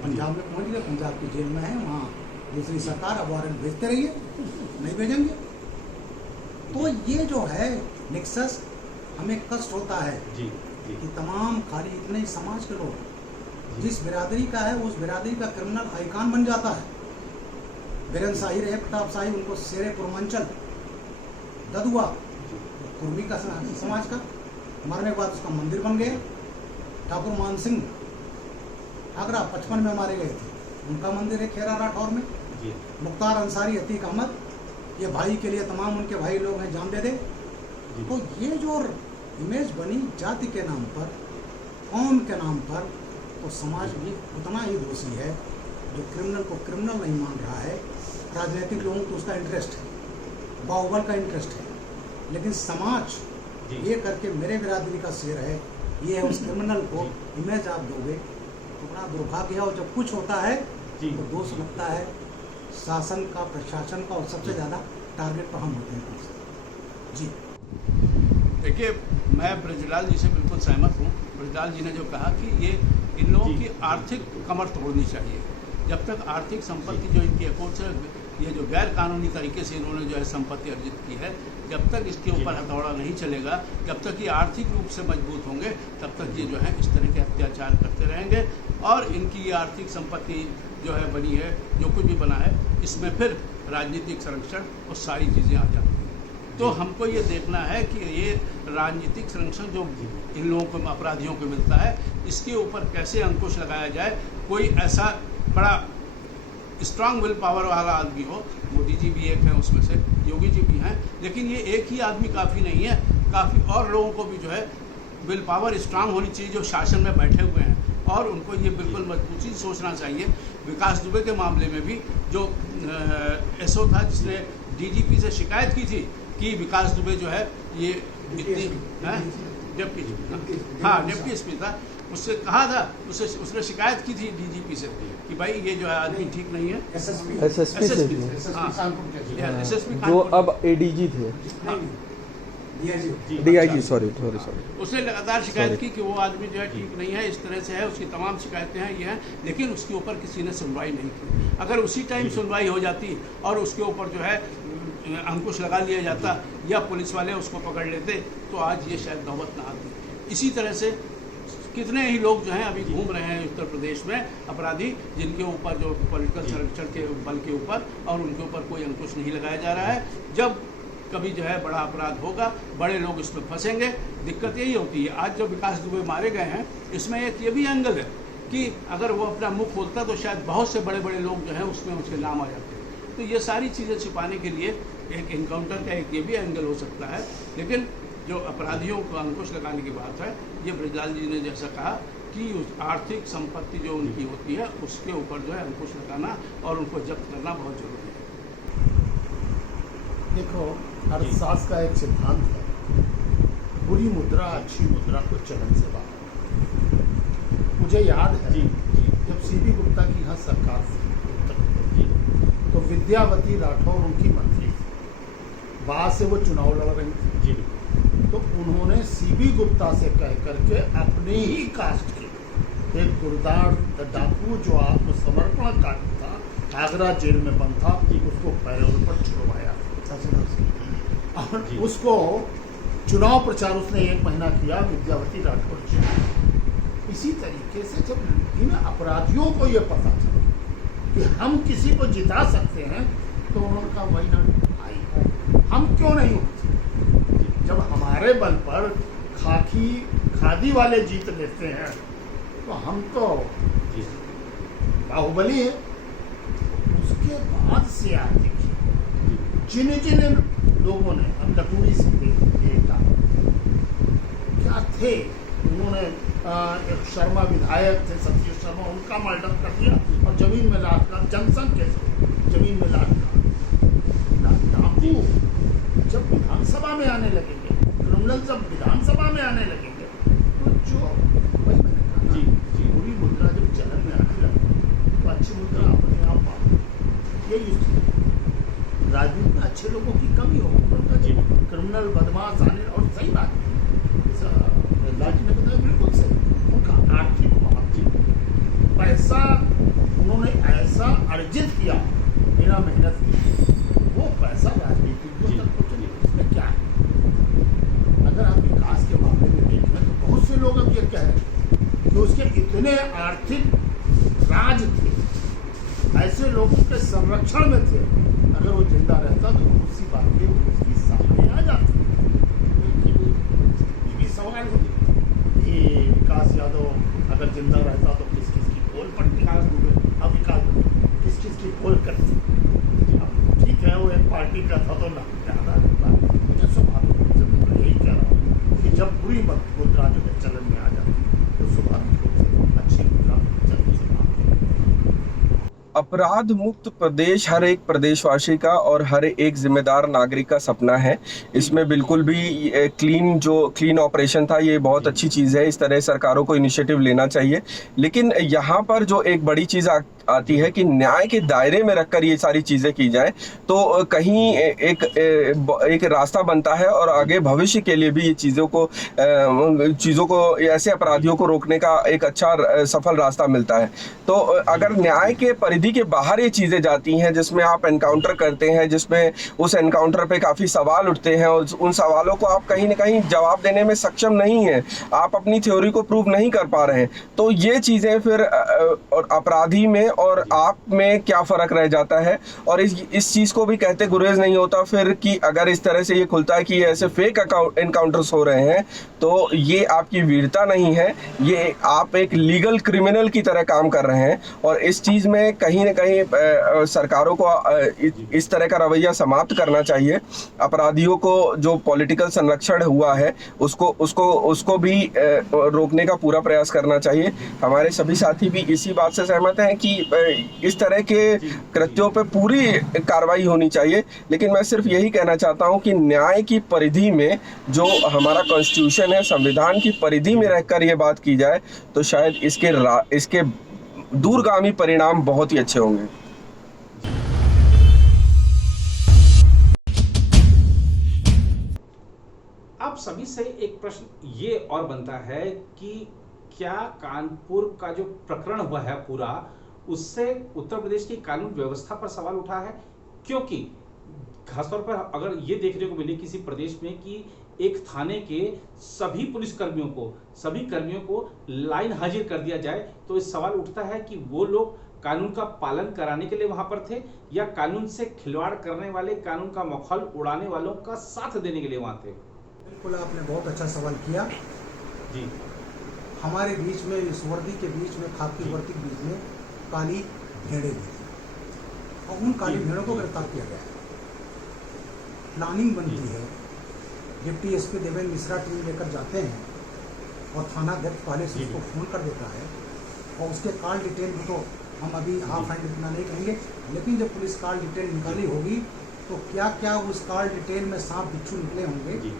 पंजाब में पहुँच गए। पंजाब की जेल में है, वहाँ दूसरी सरकार, अब वारंट भेजते रहिए, नहीं भेजेंगे। तो ये जो है नेक्सस, हमें कष्ट होता है कि तमाम खाली इतने ही समाज के लोग जिस बिरादरी का है, उस बिरादरी का क्रिमिनल आइकान बन जाता है। बीरेंद्र शाही रहे, प्रताप शाही, उनको शेरे पूर्वांचल, ददुआ कुर्मी का समाज का, मरने के बाद उसका मंदिर बन गया। ठाकुर मान सिंह आगरा 55 में मारे गए थे, उनका मंदिर है खेरा राठौर में। मुख्तार अंसारी, अतीक अहमद, ये भाई के लिए तमाम उनके भाई लोग हैं, जान दे दे। तो ये जो इमेज बनी जाति के नाम पर, कौम के नाम पर, तो समाज भी उतना ही दोषी है जो क्रिमिनल को क्रिमिनल नहीं मान रहा है। राजनीतिक लोगों को उसका इंटरेस्ट है, बाहुबल का इंटरेस्ट है, लेकिन समाज ये करके मेरे बिरादरी का शेर है, ये है, उस क्रिमिनल को इमेज आप दोगे तो बड़ा दुर्भाग्य है। और जब कुछ होता है तो दोष लगता है शासन का, प्रशासन का, और सबसे ज़्यादा टारगेट पर हम होते हैं। जी देखिए, मैं ब्रजलाल जी से बिल्कुल सहमत हूँ। ब्रजलाल जी ने जो कहा कि ये इन लोगों की आर्थिक कमर तोड़नी चाहिए। जब तक आर्थिक संपत्ति जो इनकी अकाउंट से, ये जो गैर कानूनी तरीके से इन्होंने जो है संपत्ति अर्जित की है, जब तक इसके ऊपर हथौड़ा नहीं चलेगा, जब तक ये आर्थिक रूप से मजबूत होंगे, तब तक ये जो है इस तरह के अत्याचार करते रहेंगे। और इनकी ये आर्थिक संपत्ति जो है बनी है, जो कुछ भी बना है, इसमें फिर राजनीतिक संरक्षण और सारी चीज़ें आ जाती हैं। तो हमको ये देखना है कि ये राजनीतिक संरक्षण जो इन लोगों को, अपराधियों को मिलता है, इसके ऊपर कैसे अंकुश लगाया जाए। कोई ऐसा बड़ा स्ट्रांग विल पावर वाला आदमी हो, मोदी जी भी एक हैं उसमें से, योगी जी भी हैं, लेकिन ये एक ही आदमी काफ़ी नहीं है। काफ़ी और लोगों को भी जो है विल पावर स्ट्रांग होनी चाहिए, जो शासन में बैठे हुए हैं, और उनको ये बिल्कुल मजबूती से सोचना चाहिए। विकास दुबे के मामले में भी जो एसओ था, जिसने डीजीपी से शिकायत की थी कि विकास दुबे जो है ये इतनी डिप्टी एसपी था, उससे कहा था, उसने शिकायत की थी डीजीपी से कि भाई ये जो है आदमी ठीक नहीं है। एसएसपी से थी, एसएसपी जो अब एडीजी थे, डीआईजी, सॉरी। उसने लगातार शिकायत की कि वो आदमी जो है ठीक नहीं है, इस तरह से है, उसकी तमाम शिकायतें हैं, ये हैं, लेकिन उसके ऊपर किसी ने सुनवाई नहीं की। अगर उसी टाइम सुनवाई हो जाती और उसके ऊपर जो है अंकुश लगा लिया जाता या पुलिस वाले उसको पकड़ लेते तो आज ये शायद नौबत ना आती। इसी तरह से कितने ही लोग जो हैं अभी घूम रहे हैं उत्तर प्रदेश में, अपराधी, जिनके ऊपर जो पॉलिटिकल संरक्षण के बल के ऊपर और उनके ऊपर कोई अंकुश नहीं लगाया जा रहा है। जब कभी जो है बड़ा अपराध होगा, बड़े लोग इसमें फंसेंगे। दिक्कत यही होती है। आज जो विकास दुबे मारे गए हैं, इसमें एक ये भी एंगल है कि अगर वो अपना मुंह खोलता तो शायद बहुत से बड़े बड़े लोग जो हैं उसमें उसके नाम आ जाते। तो ये सारी चीज़ें छिपाने के लिए एक इनकाउंटर का एक ये भी एंगल हो सकता है। लेकिन जो अपराधियों को अंकुश लगाने की बात है, ये बृजलाल जी ने जैसा कहा कि उस आर्थिक संपत्ति जो उनकी होती है उसके ऊपर जो है अंकुश लगाना और उनको जब्त करना बहुत जरूरी है। देखो, अर्थशास्त्र का एक सिद्धांत है, बुरी मुद्रा अच्छी मुद्रा को चलन से बाहर। मुझे याद है जब सीबी गुप्ता की यहाँ सरकार थी उत्तर प्रदेश, तो विद्यावती राठौर उनकी मंत्री थी, बाद से वो चुनाव लड़ रही थी। तो उन्होंने सीबी गुप्ता से कह करके अपने ही कास्ट के एक गुरदार डाकू जो आत्मसमर्पण का था, आगरा जेल में बंद था, उसको पैरोल पर छुड़वाया और उसको चुनाव प्रचार उसने 1 महीना किया, विद्यावती राठौर जी। इसी तरीके से जब इन अपराधियों को ये पता चला कि हम किसी को जिता सकते हैं तो उन्होंने कहा वही ना आई, हम क्यों नहीं होते। जब हमारे बल पर खादी वाले जीत लेते हैं तो हम तो बाहुबली हैं। उसके बाद से आप देखिए जिन लोगों ने, हम लटूरी से देखा क्या थे, उन्होंने एक शर्मा विधायक थे, सतीश शर्मा, उनका मर्डर कर दिया और जमीन में लाद का जनसंघ के जमीन में लाद का डाकू जब विधानसभा में आने लगेंगे, क्रिमिनल जब विधानसभा में आने लगेंगे तो जो वही मैंने कहा बुरी मुद्रा जब चलन में आने लगे तो अच्छी मुद्रा अपने आप आ। यही राजनीति में अच्छे लोगों की कमी हो, क्रिमिनल बदमाश आने, और सही बात लाजी ने बताया बिल्कुल सही, उनका आर्थिक पैसा उन्होंने ऐसा अर्जित किया बिना मेहनत की, वो पैसा राजनीतिज्ञों तक पहुँचने। इसमें क्या है, अगर आप विकास के मामले में देखें तो बहुत से लोग अब ये कह रहे हैं कि उसके इतने आर्थिक राज थे, ऐसे लोगों के संरक्षण में थे, अगर वो जिंदा रहता तो उसी बात के उसकी सामने आ जाती। ये भी सवाल है कि विकास यादव अगर जिंदा रहता तो किस किस की पोल पड़ती, अब विकास किस किस की पोल करती। अब ठीक है, वो एक पार्टी का था तो ना ज़्यादा मुझे स्वाभाविक यही कह रहा हूँ कि जब बुरी मुद्रा जो है चलन में आ जाती तो स्वाभाविक रूप से अच्छी मुद्रा चलन से बाहर। अपराध मुक्त प्रदेश हर एक प्रदेशवासी का और हर एक जिम्मेदार नागरिक का सपना है। इसमें बिल्कुल भी क्लीन ऑपरेशन था, ये बहुत अच्छी चीज़ है। इस तरह सरकारों को इनिशिएटिव लेना चाहिए। लेकिन यहाँ पर जो एक बड़ी चीज़ आती है कि न्याय के दायरे में रखकर ये सारी चीज़ें की जाए तो कहीं एक रास्ता बनता है और आगे भविष्य के लिए भी ये चीज़ों को ऐसे अपराधियों को रोकने का एक अच्छा सफल रास्ता मिलता है। तो अगर न्याय के परिधि के बाहर ये चीज़ें जाती हैं जिसमें आप एनकाउंटर करते हैं, जिसमें उस एनकाउंटर पे काफ़ी सवाल उठते हैं और उन सवालों को आप कहीं ना कहीं जवाब देने में सक्षम नहीं हैं, आप अपनी थ्योरी को प्रूव नहीं कर पा रहे हैं, तो ये चीज़ें फिर और अपराधी में और आप में क्या फ़र्क रह जाता है। और इस चीज़ को भी कहते गुरेज नहीं होता फिर कि अगर इस तरह से ये खुलता है कि ये ऐसे फेक एनकाउंटर्स हो रहे हैं तो ये आपकी वीरता नहीं है, ये आप एक लीगल क्रिमिनल की तरह काम कर रहे हैं। और इस चीज़ में कहीं ना कहीं सरकारों को इस तरह का रवैया समाप्त करना चाहिए। अपराधियों को जो पॉलिटिकल संरक्षण हुआ है उसको भी रोकने का पूरा प्रयास करना चाहिए। हमारे सभी साथी भी इसी बात से सहमत हैं कि इस तरह के कृत्यों पे पूरी कार्रवाई होनी चाहिए। लेकिन मैं सिर्फ यही कहना चाहता हूं कि न्याय की परिधि में, जो हमारा कॉन्स्टिट्यूशन है, संविधान की परिधि में रहकर ये बात की जाए तो शायद इसके दूरगामी परिणाम बहुत ही अच्छे होंगे। आप सभी से एक प्रश्न ये और बनता है कि क्या कानपुर का जो प्रकरण हुआ है पूरा, उससे उत्तर प्रदेश की कानून व्यवस्था पर सवाल उठा है? क्योंकि खासतौर पर अगर ये देखने को मिले किसी प्रदेश में कि एक थाने के सभी सभी कर्मियों को लाइन हाजिर कर दिया जाए, तो इस सवाल उठता है कि वो लोग कानून का पालन कराने के लिए वहां पर थे या कानून से खिलवाड़ करने वाले, कानून का मखौल उड़ाने वालों का साथ देने के लिए वहां थे। बिल्कुल, आपने बहुत अच्छा सवाल किया जी। हमारे बीच में, इस वर्दी के बीच में, खाकी वर्दी के बीच में काली भेड़ें भी थी और उन काली भेड़ों को गिरफ्तार किया गया है। प्लानिंग बनती है, deputy SP Devendra Mishra team लेकर जाते हैं और थाना अध्यक्ष पहले से उसको फोन कर देता है और उसके कॉल डिटेल को तो हम अभी हाफ हैंड इतना नहीं कहेंगे, लेकिन जब पुलिस कॉल डिटेल निकाली होगी तो क्या क्या उस कॉल डिटेल में सांप बिच्छू निकले होंगे।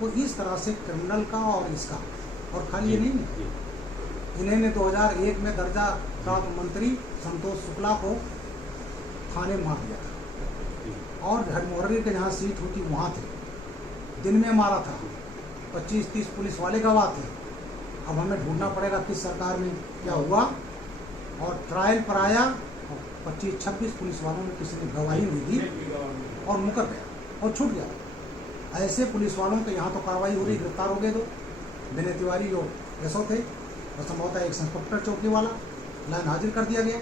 तो इस तरह से क्रिमिनल का और इसका, और खाली ये नहीं है, इन्होंने 2001 में दर्जा प्राप्त मंत्री संतोष शुक्ला को थाने मार दिया था और हरमोहरी के जहाँ सीट होती वहाँ थे, दिन में मारा था। 25-30 पुलिस वाले गवाह थे। अब हमें ढूंढना पड़ेगा किस सरकार में क्या हुआ, और ट्रायल पर आया और 25-26 पुलिस वालों में किसी ने गवाही नहीं दी और मुकर गया और छूट गया। ऐसे पुलिस वालों के यहाँ तो कार्रवाई हो रही, गिरफ्तार हो गए। दो विनय तिवारी जो एसओ थे और संभवतः एक इंस्पेक्टर चौकी वाला लाइन हाजिर कर दिया गया,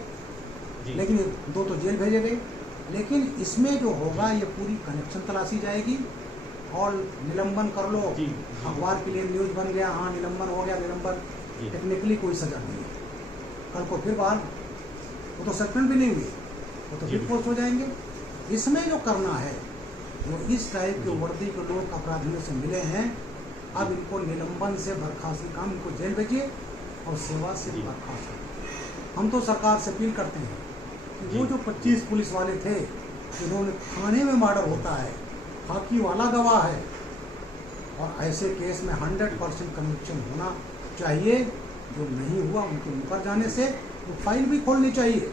लेकिन 2 तो जेल भेजे गए। लेकिन इसमें जो होगा ये पूरी कनेक्शन तलाशी जाएगी और निलंबन कर लो, अखबार के लिए न्यूज़ बन गया, हाँ निलंबन हो गया, निलंबन टेक्निकली कोई सजा नहीं है। कल को फिर बाहर वो तो सस्पेंड भी नहीं हुए, वो तो फिर पोस्ट हो जाएंगे। इसमें जो करना है, जो इस टाइप के वर्दी के लोग अपराधियों से मिले हैं, अब इनको निलंबन से बर्खास्त काम, इनको जेल भेजिए और सेवा से बर्खास्त। हम तो सरकार से अपील करते हैं कि वो जो 25 पुलिस वाले थे जिन्होंने थाने में मर्डर होता है, खाकी वाला गवाह है, और ऐसे केस में 100% कन्विक्शन होना चाहिए। जो नहीं हुआ उनके मुकर जाने से वो फाइल भी खोलनी चाहिए,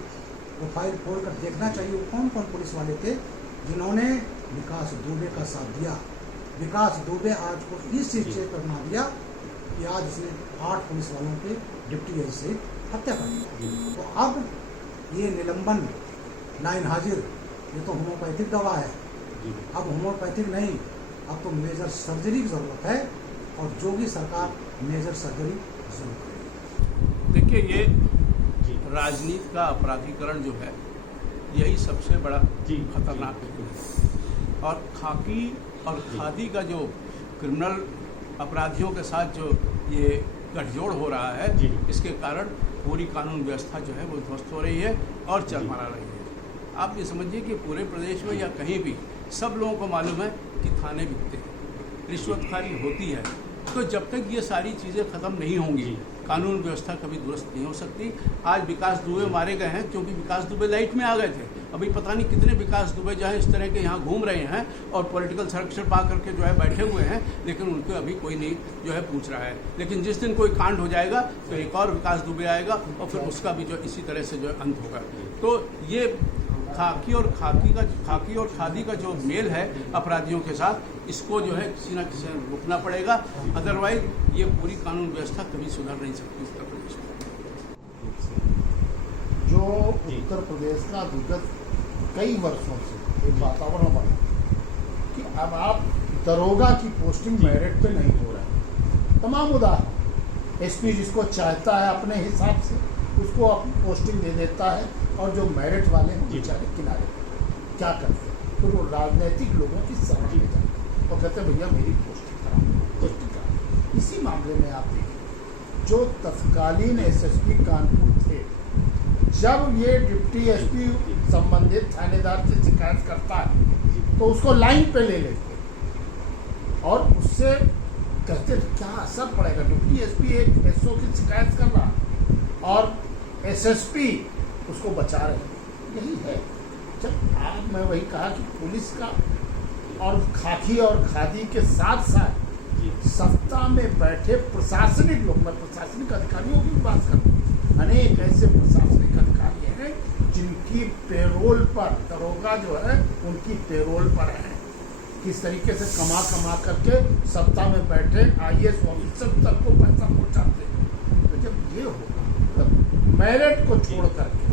वो फाइल खोल कर देखना चाहिए वो कौन कौन पुलिस वाले थे जिन्होंने विकास दुबे का साथ दिया। विकास दुबे आज को इस चीज से करना दिया कि आज उसने 8 पुलिस वालों के डिप्टी एस से हत्या कर दी। तो अब ये निलंबन, लाइन हाजिर, ये तो होम्योपैथिक दवा है। अब होम्योपैथिक नहीं, अब तो मेजर सर्जरी की ज़रूरत है और जोगी सरकार मेजर सर्जरी जरूर करेगी। देखिए, ये राजनीति का अपराधीकरण जो है, यही सबसे बड़ा खतरनाक है। और खाकी और खादी का जो क्रिमिनल अपराधियों के साथ जो ये गठजोड़ हो रहा है, इसके कारण पूरी कानून व्यवस्था जो है वो ध्वस्त हो रही है और चरमरा रही है। आप ये समझिए कि पूरे प्रदेश में या कहीं भी सब लोगों को मालूम है कि थाने बिकते हैं, रिश्वतखारी होती है। तो जब तक ये सारी चीज़ें ख़त्म नहीं होंगी, कानून व्यवस्था कभी दुरुस्त नहीं हो सकती। आज विकास दुबे मारे गए हैं क्योंकि विकास दुबे लाइट में आ गए थे। अभी पता नहीं कितने विकास दुबे जो है इस तरह के यहाँ घूम रहे हैं और पॉलिटिकल सर्कल पा करके जो है बैठे हुए हैं, लेकिन उनको अभी कोई नहीं जो है पूछ रहा है। लेकिन जिस दिन कोई कांड हो जाएगा तो एक और विकास दुबे आएगा और फिर उसका भी जो इसी तरह से जो है अंत होगा। तो ये खाकी और खादी का जो मेल है अपराधियों के साथ, इसको जो है किसी न किसी ने रोकना पड़ेगा, अदरवाइज ये पूरी कानून व्यवस्था कभी सुधर नहीं सकती उत्तर प्रदेश में। जो उत्तर प्रदेश का विगत कई वर्षों से एक वातावरण बना कि अब आप दरोगा की पोस्टिंग मेरिट पे नहीं हो रहा है। तमाम उदाहरण, एसपी जिसको चाहता है अपने हिसाब से उसको अपनी पोस्टिंग दे देता है और जो मेरिट वाले हैं बेचारे किनारे क्या करते हैं, तो वो राजनीतिक लोगों की सलाह ले जाते हैं और कहते हैं भैया मेरी पोस्टिंग करा। इसी मामले में आप देखिए, जो तत्कालीन एसएसपी कानपुर थे, जब ये डिप्टी एसपी संबंधित थानेदार से शिकायत करता है तो उसको लाइन पे ले लेते और उससे कहते क्या असर पड़ेगा। डिप्टी एसपी एक एसओ की शिकायत कर रहा और एसएसपी उसको बचा रहे हैं, यही है। जब आप, मैं वही कहा कि पुलिस का और खाकी और खादी के साथ साथ सत्ता में बैठे प्रशासनिक लोग, मैं प्रशासनिक अधिकारियों की बात करूँ, अनेक ऐसे प्रशासनिक अधिकारी हैं जिनकी पेरोल पर, दरोगा जो है उनकी पेरोल पर है, किस तरीके से कमा कमा करके सत्ता में बैठे आईएएस ऑफिसर तक को पैसा पहुंचाते हैं। तो जब ये होगा तो मेरिट को छोड़ करके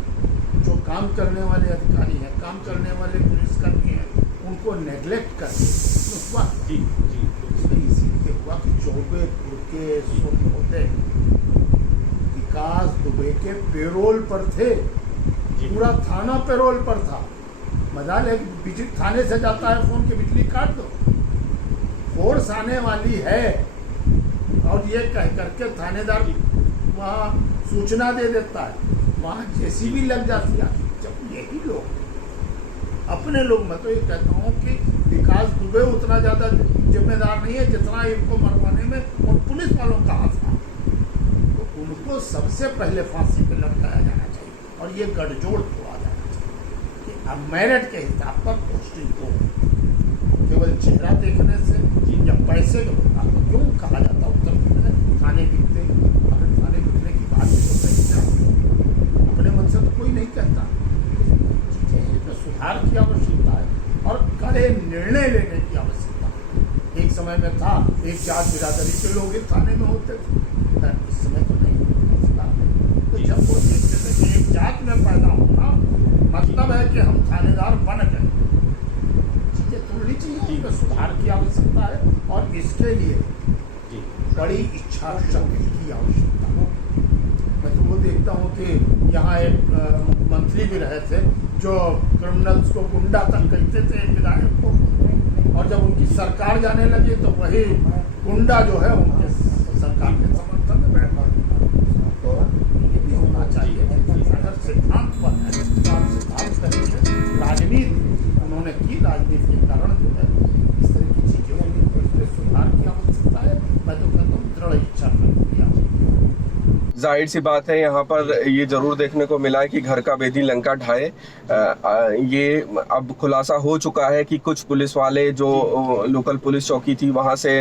जो काम करने वाले अधिकारी हैं, काम करने वाले पुलिसकर्मी हैं, उनको नेग्लेक्ट करके इसमें इसीलिए हुआ कि चौबेपुर के सोनोदय विकास दुबे के पेरोल पर थे, पूरा थाना पेरोल पर था। मजाल है, बिजली थाने से जाता है फोन के बिजली काट दो, फोर्स आने वाली है, और ये कह करके थानेदार वहाँ सूचना दे देता है, वहाँ जेसीबी लग जाती है। जब यही लोग अपने लोग, मैं तो ये कहता हूँ कि विकास दुबे उतना ज़्यादा जिम्मेदार नहीं है जितना इनको मरवाने में उन पुलिस वालों का हाथ था। तो उनको सबसे पहले फांसी पे लटकाया जाना चाहिए और ये गठजोड़ तोड़ा जाना चाहिए कि अब मेरिट के हिसाब पर पोस्टिंग हो, केवल चेहरा देखने से या पैसे के मुताबिक क्यों कहा जाता उत्तर प्रदेश थाने बिकते, अगर थाने बिकने की बात तो सही जाती, अपने मन से तो कोई नहीं कहता। तो सुधार की आवश्यकता है और कड़े निर्णय लेने की आवश्यकता है। एक समय में था एक जात बिरादरी के लोग ही थाने में होते थे, इस समय तो नहीं होता। तो जब वो देखते थे कि एक जात में पैदा होना मतलब है कि हम थानेदार बन गए, चीजें तोड़नी चाहिए, तो सुधार की आवश्यकता है और इसके लिए बड़ी इच्छा शक्ति की आवश्यकता हो। मैं तो वो देखता हूँ कि यहाँ एक मंत्री भी रहे थे जो क्रिमिनल्स को गुंडा तक कहते थे विधायक को, और जब उनकी सरकार जाने लगी तो वही गुंडा जो है उनके सरकार के समर्थन में बैठ गया। ये भी होना चाहिए अगर सिद्धांत पर है तो आप सिद्धांत करेंगे। राजनीति उन्होंने की, राजनीति के कारण जो है इस तरह की चीजें होंगी, तो इसमें सुधार की आवश्यकता है। मैं तो कहता हूँ दृढ़ इच्छा की आवश्यकता। जाहिर सी बात है, यहाँ पर ये जरूर देखने को मिला है कि घर का बेदी लंका ढाए। ये अब खुलासा हो चुका है कि कुछ पुलिस वाले जो लोकल पुलिस चौकी थी वहाँ से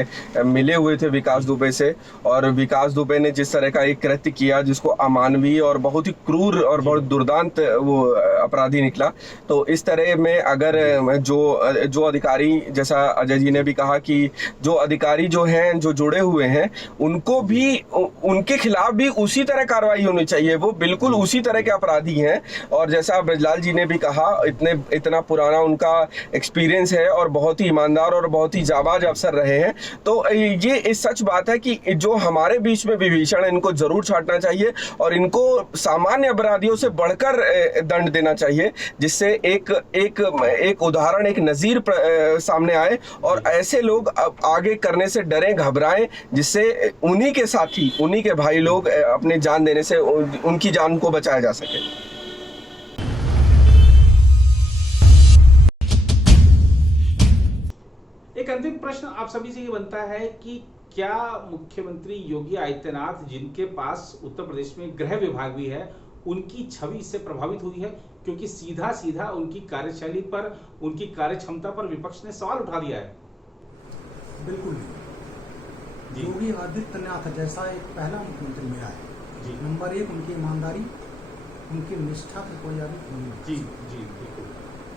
मिले हुए थे विकास दुबे से, और विकास दुबे ने जिस तरह का एक कृत्य किया जिसको अमानवीय और बहुत ही क्रूर और बहुत दुर्दांत वो अपराधी निकला। तो इस तरह में अगर जो अधिकारी, जैसा अजय जी ने भी कहा कि जो अधिकारी जो हैं, जो जुड़े हुए हैं, उनको भी, उनके खिलाफ भी उसी तरह कार्रवाई होनी चाहिए। वो बिल्कुल उसी तरह के अपराधी हैं। और जैसा ब्रजलाल जी ने भी कहा, इतना पुराना उनका एक्सपीरियंस है और बहुत ही ईमानदार और बहुत ही जाबाज अफसर रहे हैं। तो ये इस सच बात है कि जो हमारे बीच में विभीषण है, इनको जरूर छांटना चाहिए और इनको सामान्य अपराधियों से बढ़कर दंड देना चाहिए, जिससे एक उदाहरण, एक नजीर सामने आए और ऐसे लोग आगे करने से डरें, घबराएं, जिससे उन्हीं के साथी, उन्हीं के भाई लोग अपने जान देने से उनकी जान को बचाया जा सके। एक अंतिम प्रश्न आप सभी से ये बनता है कि क्या मुख्यमंत्री योगी आदित्यनाथ, जिनके पास उत्तर प्रदेश में गृह विभाग भी है, उनकी छवि इससे प्रभावित हुई है? क्योंकि सीधा सीधा उनकी कार्यशैली पर, उनकी कार्यक्षमता पर विपक्ष ने सवाल उठा दिया है। बिल्कुल नहीं। योगी आदित्यनाथ जैसा एक पहला मुख्यमंत्री मिला है। नंबर एक, उनकी ईमानदारी, उनकी निष्ठा पर कोई आरोप नहीं। जी जी बिल्कुल।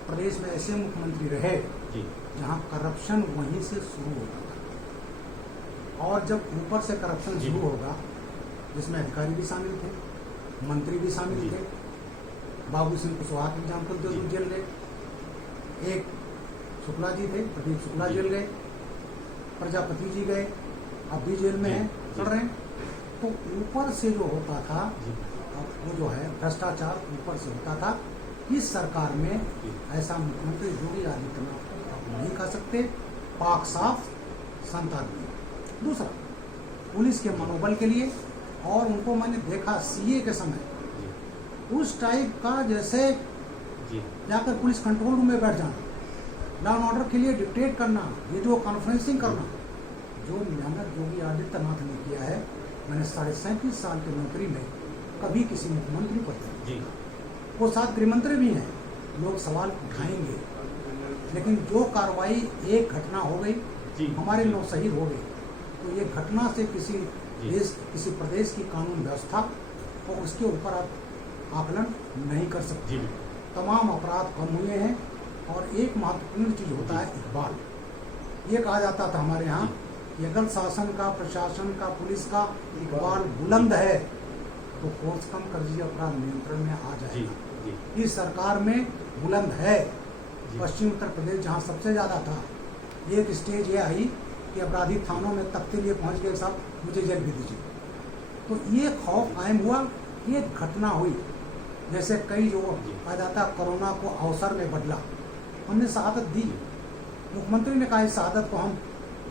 प्रदेश में ऐसे मुख्यमंत्री रहे जी जहाँ करप्शन वहीं से शुरू होता था, और जब ऊपर से करप्शन शुरू होगा, जिसमें अधिकारी भी शामिल थे, मंत्री भी शामिल थे, बाबू सिंह कुशवाहा के एग्जाम्पल दे जेल गए, एक शुक्ला जी थे, प्रदीप शुक्ला जेल गए, प्रजापति जी गए, अब भी जेल में हैं, चल रहे हैं। तो ऊपर से जो होता था, वो जो है भ्रष्टाचार ऊपर से होता था। इस सरकार में ऐसा मुख्यमंत्री योगी आदित्यनाथ को आप नहीं कह सकते, पाक साफ संत आदमी। दूसरा, पुलिस के मनोबल के लिए, और उनको मैंने देखा सीए के समय उस टाइप का, जैसे जाकर पुलिस कंट्रोल रूम में बैठ जाना, लॉ एंड ऑर्डर के लिए डिक्टेट करना, ये जो कॉन्फ्रेंसिंग करना, जो मेहनत योगी आदित्यनाथ ने किया है। मैंने 37.5 साल की नौकरी में कभी किसी मुख्यमंत्री पर जी वो साथ गृहमंत्री भी हैं, लोग सवाल उठाएंगे, लेकिन जो कार्रवाई एक घटना हो गई, जी हमारे 9 शहीद हो गए, तो ये घटना से किसी जी। देश, किसी प्रदेश की कानून व्यवस्था और उसके ऊपर आप आकलन नहीं कर सकते। जी तमाम अपराध कम हुए हैं और एक महत्वपूर्ण चीज होता है इकबाल। ये कहा जाता था हमारे यहाँ कि अगर शासन का, प्रशासन का, पुलिस का इकबाल बुलंद है तो फोर्स कम कर दीजिए, अपराध नियंत्रण में आ जी जाएगा। जी इस सरकार में बुलंद है। जी। पश्चिम उत्तर प्रदेश जहाँ सबसे ज़्यादा था, एक स्टेज ये आई कि अपराधी थानों में तक के लिए पहुँच गए, साहब मुझे जेल भी दीजिए। तो ये खौफ कायम हुआ, ये घटना हुई। जैसे कई जो कहा जाता कोरोना को अवसर में बदला, हमने शहादत दी, मुख्यमंत्री ने कहा इस शहादत को हम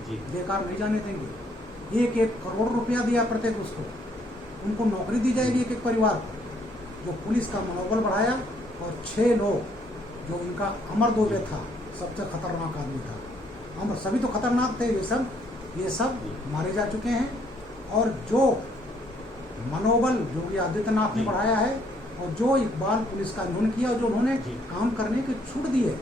जी बेकार नहीं जाने देंगे। 1-1 करोड़ रुपया दिया प्रत्येक उसको, उनको नौकरी दी जाएगी एक एक परिवार को। जो पुलिस का मनोबल बढ़ाया और 6 लोग, जो इनका अमर दुबे था, सबसे खतरनाक आदमी था, अमर सभी तो खतरनाक थे, ये सब मारे जा चुके हैं। और जो मनोबल योगी आदित्यनाथ ने बढ़ाया है और जो इकबाल पुलिस का इन्होंने किया, जो उन्होंने काम करने की छूट दी है,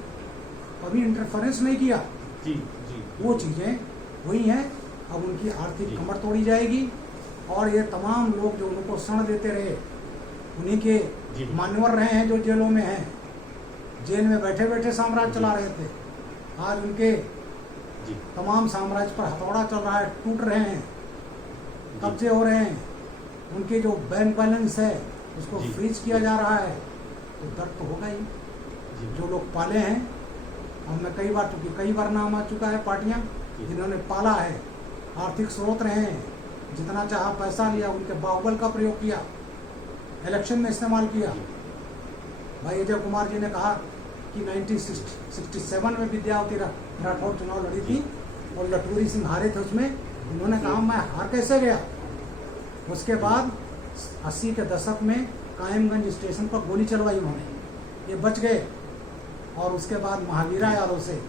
कभी इंटरफेरेंस नहीं किया, जी जी वो चीज़ें हुई हैं। अब उनकी आर्थिक कमर तोड़ी जाएगी और ये तमाम लोग जो उनको शरण देते रहे, उन्हीं के जी। मान्यवर रहे हैं जो जेलों में हैं, जेल में बैठे बैठे साम्राज्य चला रहे थे। आज उनके जी तमाम साम्राज्य पर हथौड़ा चल रहा है, टूट रहे हैं, कब्जे हो रहे हैं, उनके जो बैंक बैलेंस है उसको जी। फ्रीज किया जा रहा है, तो दर्द तो होगा ही। जी जो लोग पाले हैं, और मैं कई बार नाम आ चुका है पार्टियां जिन्होंने पाला है, आर्थिक स्रोत रहे हैं, जितना चाहा पैसा लिया, उनके बाहुबल का प्रयोग किया, इलेक्शन में इस्तेमाल किया। भाई अजय कुमार जी ने कहा कि 1967 में विद्यावती राठौर चुनाव लड़ी थी और लटूरी सिंह हारे थे उसमें। उन्होंने कहा मैं हार कैसे गया। उसके बाद 80 के दशक में कायमगंज स्टेशन पर गोली चलवाई उन्होंने, ये बच गए। और उसके बाद महावीरा यादव से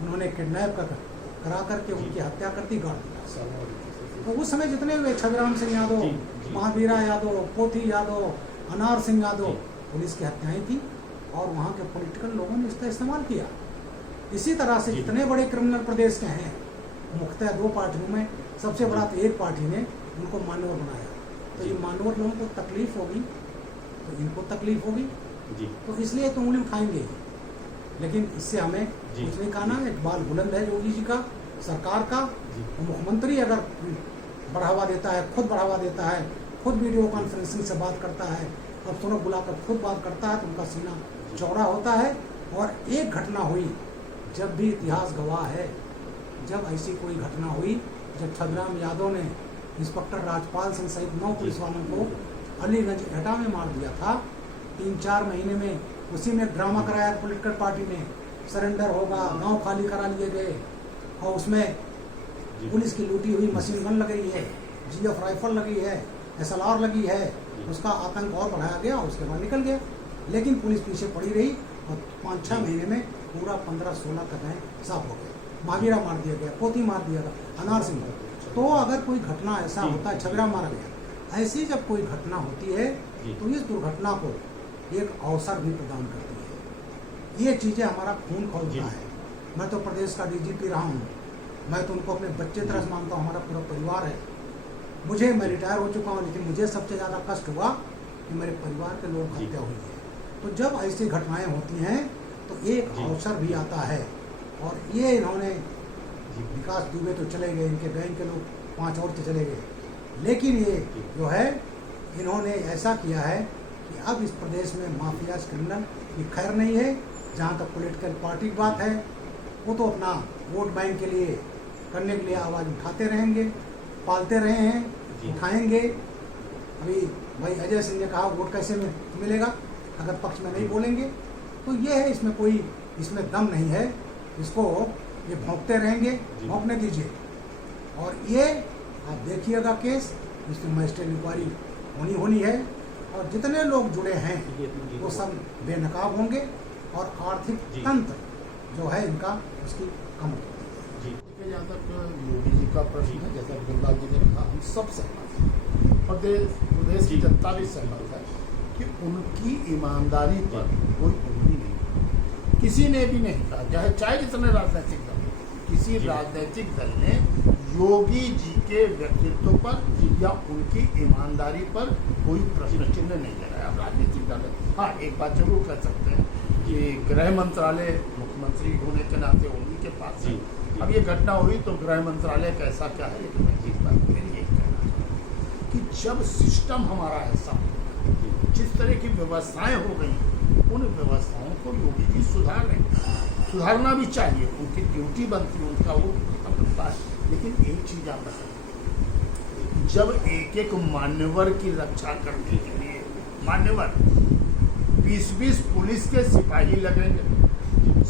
उन्होंने किडनैप करा करके उनकी हत्या कर दी, गाड़ दिया। तो उस समय जितने हुए, छगराम सिंह यादव, जी, जी। महावीरा यादव, पोथी यादव, अनार सिंह यादव, पुलिस की हत्याएं थी और वहाँ के पॉलिटिकल लोगों ने इसका इस्तेमाल किया। इसी तरह से जी। जितने बड़े क्रिमिनल प्रदेश के हैं, मुख्यतः 2 पार्टियों में, सबसे बड़ा तो एक पार्टी ने उनको मान्यवर बनाया। तो ये मान्यवर लोगों को तकलीफ होगी तो इनको तकलीफ होगी, जी तो इसलिए तो उंगली उठाएंगे। लेकिन इससे हमें जी। कुछ नहीं कहना है। इकबाल बुलंद है योगी जी का, सरकार का। जी। तो मुख्यमंत्री अगर बढ़ावा देता है, खुद बढ़ावा देता है, खुद वीडियो कॉन्फ्रेंसिंग से बात करता है, अब सुनो बुलाकर खुद बात करता है, तो उनका सीना चौड़ा होता है। और एक घटना हुई, जब भी इतिहास गवाह है, जब ऐसी कोई घटना हुई, जब छगराम यादव ने इंस्पेक्टर राजपाल सिंह सहित 9 पुलिस वालों को अलीगंज एटा में मार दिया था, 3-4 महीने में उसी में ड्रामा कराया पॉलिटिकल पार्टी ने, सरेंडर होगा, गांव खाली करा लिए गए, और उसमें पुलिस की लूटी हुई मशीन गन लगी है, जीएफ राइफल लगी है, एसएलआर लगी है, उसका आतंक और बढ़ाया गया, उसके बाद निकल गया। लेकिन पुलिस पीछे पड़ी रही और 5-6 महीने में पूरा 15-16 कदम साफ हो गए। महावीरा मार दिया गया, पोती मार दिया गया, अनार सिंह। तो अगर कोई घटना ऐसा होता है, छगरा मारा गया, ऐसी जब कोई घटना होती है तो इस दुर्घटना को एक अवसर भी प्रदान करती है। ये चीज़ें हमारा खून खोलता है। मैं तो प्रदेश का डीजीपी रहा हूँ, मैं तो उनको अपने बच्चे तरह मानता हूँ, हमारा पूरा परिवार है। मैं रिटायर हो चुका हूँ, लेकिन मुझे सबसे ज़्यादा कष्ट हुआ कि मेरे परिवार के लोग हत्या हुई है। तो जब ऐसी घटनाएं होती हैं तो एक अवसर भी आता है। और ये इन्होंने, विकास दुबे तो चले गए, इनके बैंक के लोग 5 और तो चले गए, लेकिन ये जो है इन्होंने ऐसा किया है कि अब इस प्रदेश में माफिया क्रिमिनल की खैर नहीं है। जहाँ तक पॉलिटिकल पार्टी की बात है, वो तो अपना वोट बैंक के लिए करने के लिए आवाज़ उठाते रहेंगे, पालते रहे हैं, उठाएंगे। अभी भाई अजय सिंह ने कहा वोट कैसे मिलेगा अगर पक्ष में नहीं बोलेंगे। तो ये है, इसमें कोई दम नहीं है। इसको ये भौंकते रहेंगे, भौंकने दीजिए। और ये आप देखिएगा केस, इसमें मजिस्ट्रेट इंक्वायरी होनी है और जितने लोग जुड़े हैं वो सब बेनकाब होंगे और आर्थिक तंत्र जो है इनका उसकी कम होगी। जहाँ तक योगी जी का प्रश्न है, जैसा गिरिराज जी ने कहा, हम सब सहमत हैं। और प्रदेश की जनता भी सहमत है कि उनकी ईमानदारी पर कोई उंगली नहीं, किसी ने भी नहीं कहा, चाहे जितने राजनीतिक दल, किसी राजनीतिक दल ने योगी जी के व्यक्तित्व पर या उनकी ईमानदारी पर कोई प्रश्न चिन्ह नहीं लगाया। राजनीतिक दल, हाँ एक बात जरूर कह सकते हैं कि गृह मंत्रालय मुख्यमंत्री होने के नाते उन्हीं के पास है। अब ये घटना हुई तो गृह मंत्रालय कैसा क्या है, लेकिन मैं इस बात फिर यही कहना चाहूँ कि जब सिस्टम हमारा ऐसा हो, जिस तरह की व्यवस्थाएं हो गई, उन व्यवस्थाओं को योगी जी सुधारना भी चाहिए, उनकी ड्यूटी बनती है, उनका वो बनता है। लेकिन एक चीज आप बताइए, जब एक एक मान्यवर की रक्षा करने के लिए मान्यवर 20-20 पुलिस के सिपाही लगेंगे,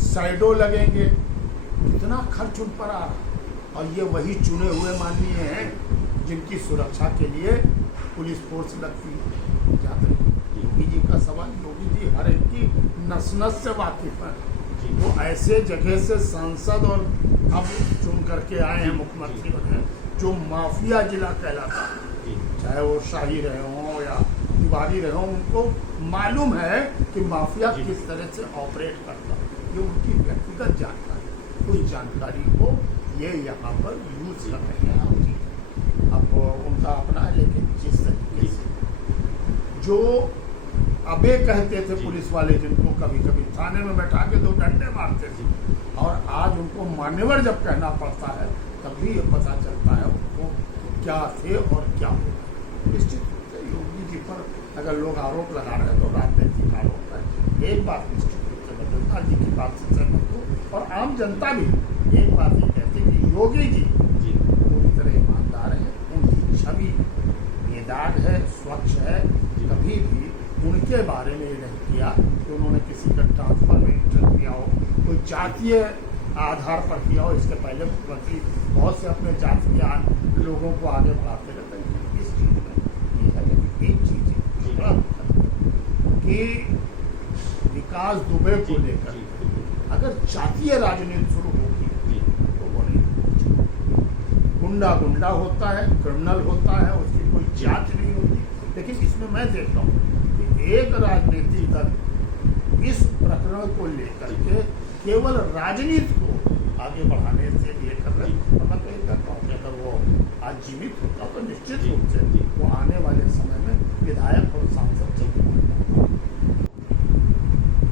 साइडो लगेंगे, कितना खर्च उन पर आ रहा है। और ये वही चुने हुए माननीय हैं जिनकी सुरक्षा के लिए पुलिस फोर्स लगती है। जहाँ तक योगी जी का सवाल, योगी जी हर एक की नस नस से वाकिफ है। वो ऐसे जगह से सांसद और अब चुन करके आए हैं मुख्यमंत्री बने, जो माफिया जिला कहलाता है, चाहे वो शाही रहे हों या तिवारी रहे हों, उनको मालूम है कि माफिया किस तरह से ऑपरेट करता है। ये उनकी व्यक्तिगत जानकारी, उस जानकारी को ये यहाँ पर यूज कर रहे हैं। अब उनका अपना है, लेकिन जिस तरीके से जो अबे कहते थे पुलिस वाले, जिनको कभी कभी थाने में बैठा के 2 डंडे मारते थे, और आज उनको मान्यवर जब कहना पड़ता है तब भी ये पता चलता है उनको क्या थे और क्या हुआ। निश्चित रूप से योगी जी पर अगर लोग आरोप लगा रहे हैं तो राजनीतिक आरोप है। एक बात निश्चित रूप से मैं जनता जी की बात से सहमत हूँ, और आम जनता भी एक बात ये कहती है कि योगी जी पूरी तरह ईमानदार हैं, उनकी छवि बेदाग है, स्वच्छ है। कभी भी उनके बारे में ये नहीं किया कि उन्होंने किसी का ट्रांसफर में इंटरेस्ट किया हो, कोई जातीय आधार पर किया हो। इसके पहले मुख्यमंत्री बहुत से अपने जातीय लोगों को आगे बढ़ाते रहते हैं। इस चीज़ में ये है, लेकिन एक चीज़ कि विकास दुबे को लेकर अगर जातीय राजनीति शुरू होगी तो वो नहीं, गुंडा होता है, क्रिमिनल होता है, उसकी कोई जांच नहीं होती। लेकिन इसमें मैं देख रहा हूँ कि एक राजनीतिक दल इस प्रकरण को लेकर के केवल राजनीति को आगे बढ़ाने से ये कर रहे हैं। और मैं तो ये कहता हूँ कि अगर वो आज जीवित होता तो निश्चित रूप से वो आने वाले समय में विधायक और सांसद जरूर।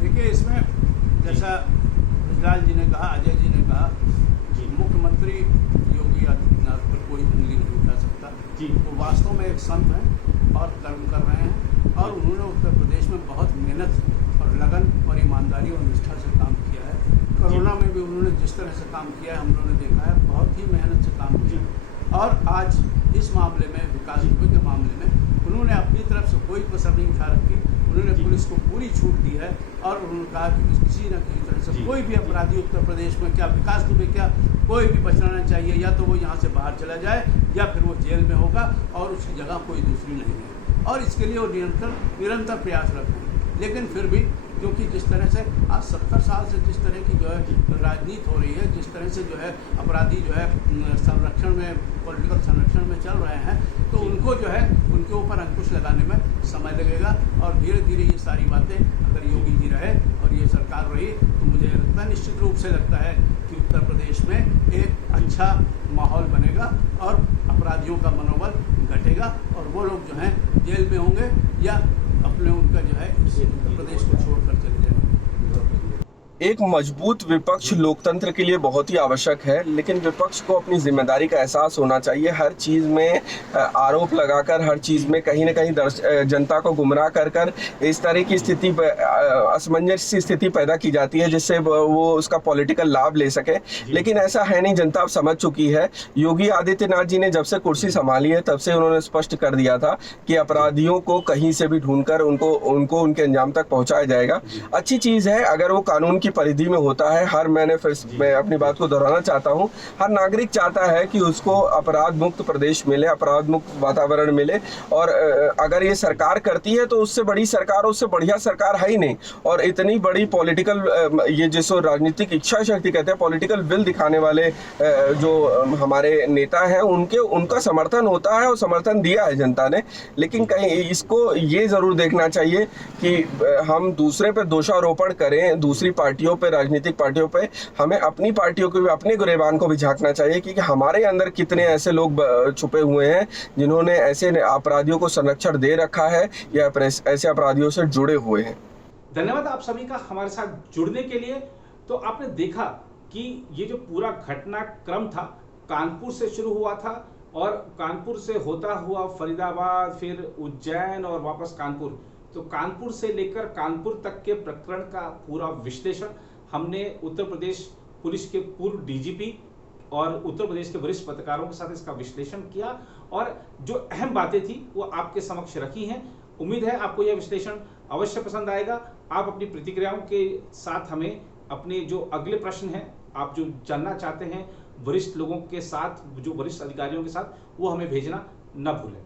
देखिए, इसमें जैसा ब्रजलाल जी ने कहा, अजय जी ने कहा, मुख्यमंत्री योगी आदित्यनाथ पर कोई उंगली नहीं उठा सकता। वो वास्तव में एक संत हैं और कर्म कर रहे हैं, और उन्होंने उत्तर प्रदेश में बहुत मेहनत और लगन और ईमानदारी और निष्ठा से काम किया है। कोरोना में भी उन्होंने जिस तरह से काम किया है हम लोगों ने देखा है, बहुत ही मेहनत से काम किया। और आज इस मामले में, विकास दुबे के मामले में, उन्होंने अपनी तरफ से कोई कसर नहीं उठा रखी। उन्होंने पुलिस को पूरी छूट दी है, और उन्होंने कहा कि किसी न किसी तरह से कोई भी अपराधी उत्तर प्रदेश में, क्या विकास दुबे क्या, कोई भी बचना चाहिए, या तो वो यहाँ से बाहर चला जाए या फिर वो जेल में होगा और उसकी जगह कोई दूसरी नहीं है। और इसके लिए वो निरंतर प्रयासरत हैं। लेकिन फिर भी क्योंकि जिस तरह से आज 70 साल से जिस तरह की जो है राजनीति हो रही है, जिस तरह से जो है अपराधी जो है संरक्षण में, पॉलिटिकल संरक्षण में चल रहे हैं, तो उनको जो है उनके ऊपर अंकुश लगाने में समय लगेगा। और धीरे धीरे ये सारी बातें अगर योगी जी रहे और ये सरकार रही तो मुझे लगता है, निश्चित रूप से लगता है कि उत्तर प्रदेश में एक अच्छा माहौल बनेगा और अपराधियों का मनोबल घटेगा, और वो लोग जो हैं जेल में होंगे या अपने उनका जो है उत्तर प्रदेश को छोड़कर चले जाएंगे। एक मजबूत विपक्ष लोकतंत्र के लिए बहुत ही आवश्यक है, लेकिन विपक्ष को अपनी जिम्मेदारी का एहसास होना चाहिए। हर चीज़ में आरोप लगाकर, हर चीज़ में कहीं ना कहीं जनता को गुमराह कर इस तरह की स्थिति, असमंजस की स्थिति पैदा की जाती है, जिससे वो उसका पॉलिटिकल लाभ ले सके। लेकिन ऐसा है नहीं, जनता अब समझ चुकी है। योगी आदित्यनाथ जी ने जब से कुर्सी संभाली है तब से उन्होंने स्पष्ट कर दिया था कि अपराधियों को कहीं से भी ढूंढकर उनको उनके अंजाम तक पहुँचाया जाएगा। अच्छी चीज़ है अगर वो कानून की परिधि में होता है। हर मैं अपनी बात को दोहराना चाहता हूँ, हर नागरिक चाहता है कि उसको अपराध मुक्त प्रदेश मिले, अपराध मुक्त वातावरण मिले, और अगर ये सरकार करती है तो उससे बड़ी सरकार, उससे बढ़िया सरकार है ही नहीं। और इतनी बड़ी पॉलिटिकल, ये जिसको राजनीतिक इच्छा शक्ति कहते हैं, पॉलिटिकल विल दिखाने वाले जो हमारे नेता हैं, उनका समर्थन होता है और समर्थन दिया है जनता ने। लेकिन कहीं इसको ये जरूर देखना चाहिए कि हम दूसरे पे दोषारोपण करें, दूसरी पार्टियों पे, राजनीतिक पार्टियों पे, हमें अपनी पार्टियों को भी, अपने गिरेबान को भी झांकना चाहिए कि हमारे अंदर कितने ऐसे लोग छुपे हुए हैं जिन्होंने ऐसे अपराधियों को संरक्षण दे रखा है या ऐसे अपराधियों से जुड़े हुए हैं। धन्यवाद आप सभी का हमारे साथ जुड़ने के लिए। तो आपने देखा कि ये जो पूरा घटनाक्रम था कानपुर से शुरू हुआ था, और कानपुर से होता हुआ फरीदाबाद, फिर उज्जैन और वापस कानपुर। तो कानपुर से लेकर कानपुर तक के प्रकरण का पूरा विश्लेषण हमने उत्तर प्रदेश पुलिस के पूर्व डीजीपी और उत्तर प्रदेश के वरिष्ठ पत्रकारों के साथ इसका विश्लेषण किया, और जो अहम बातें थी वो आपके समक्ष रखी हैं। उम्मीद है आपको यह विश्लेषण अवश्य पसंद आएगा। आप अपनी प्रतिक्रियाओं के साथ हमें अपने जो अगले प्रश्न हैं, आप जो जानना चाहते हैं वरिष्ठ लोगों के साथ, जो वरिष्ठ अधिकारियों के साथ, वो हमें भेजना न भूलें।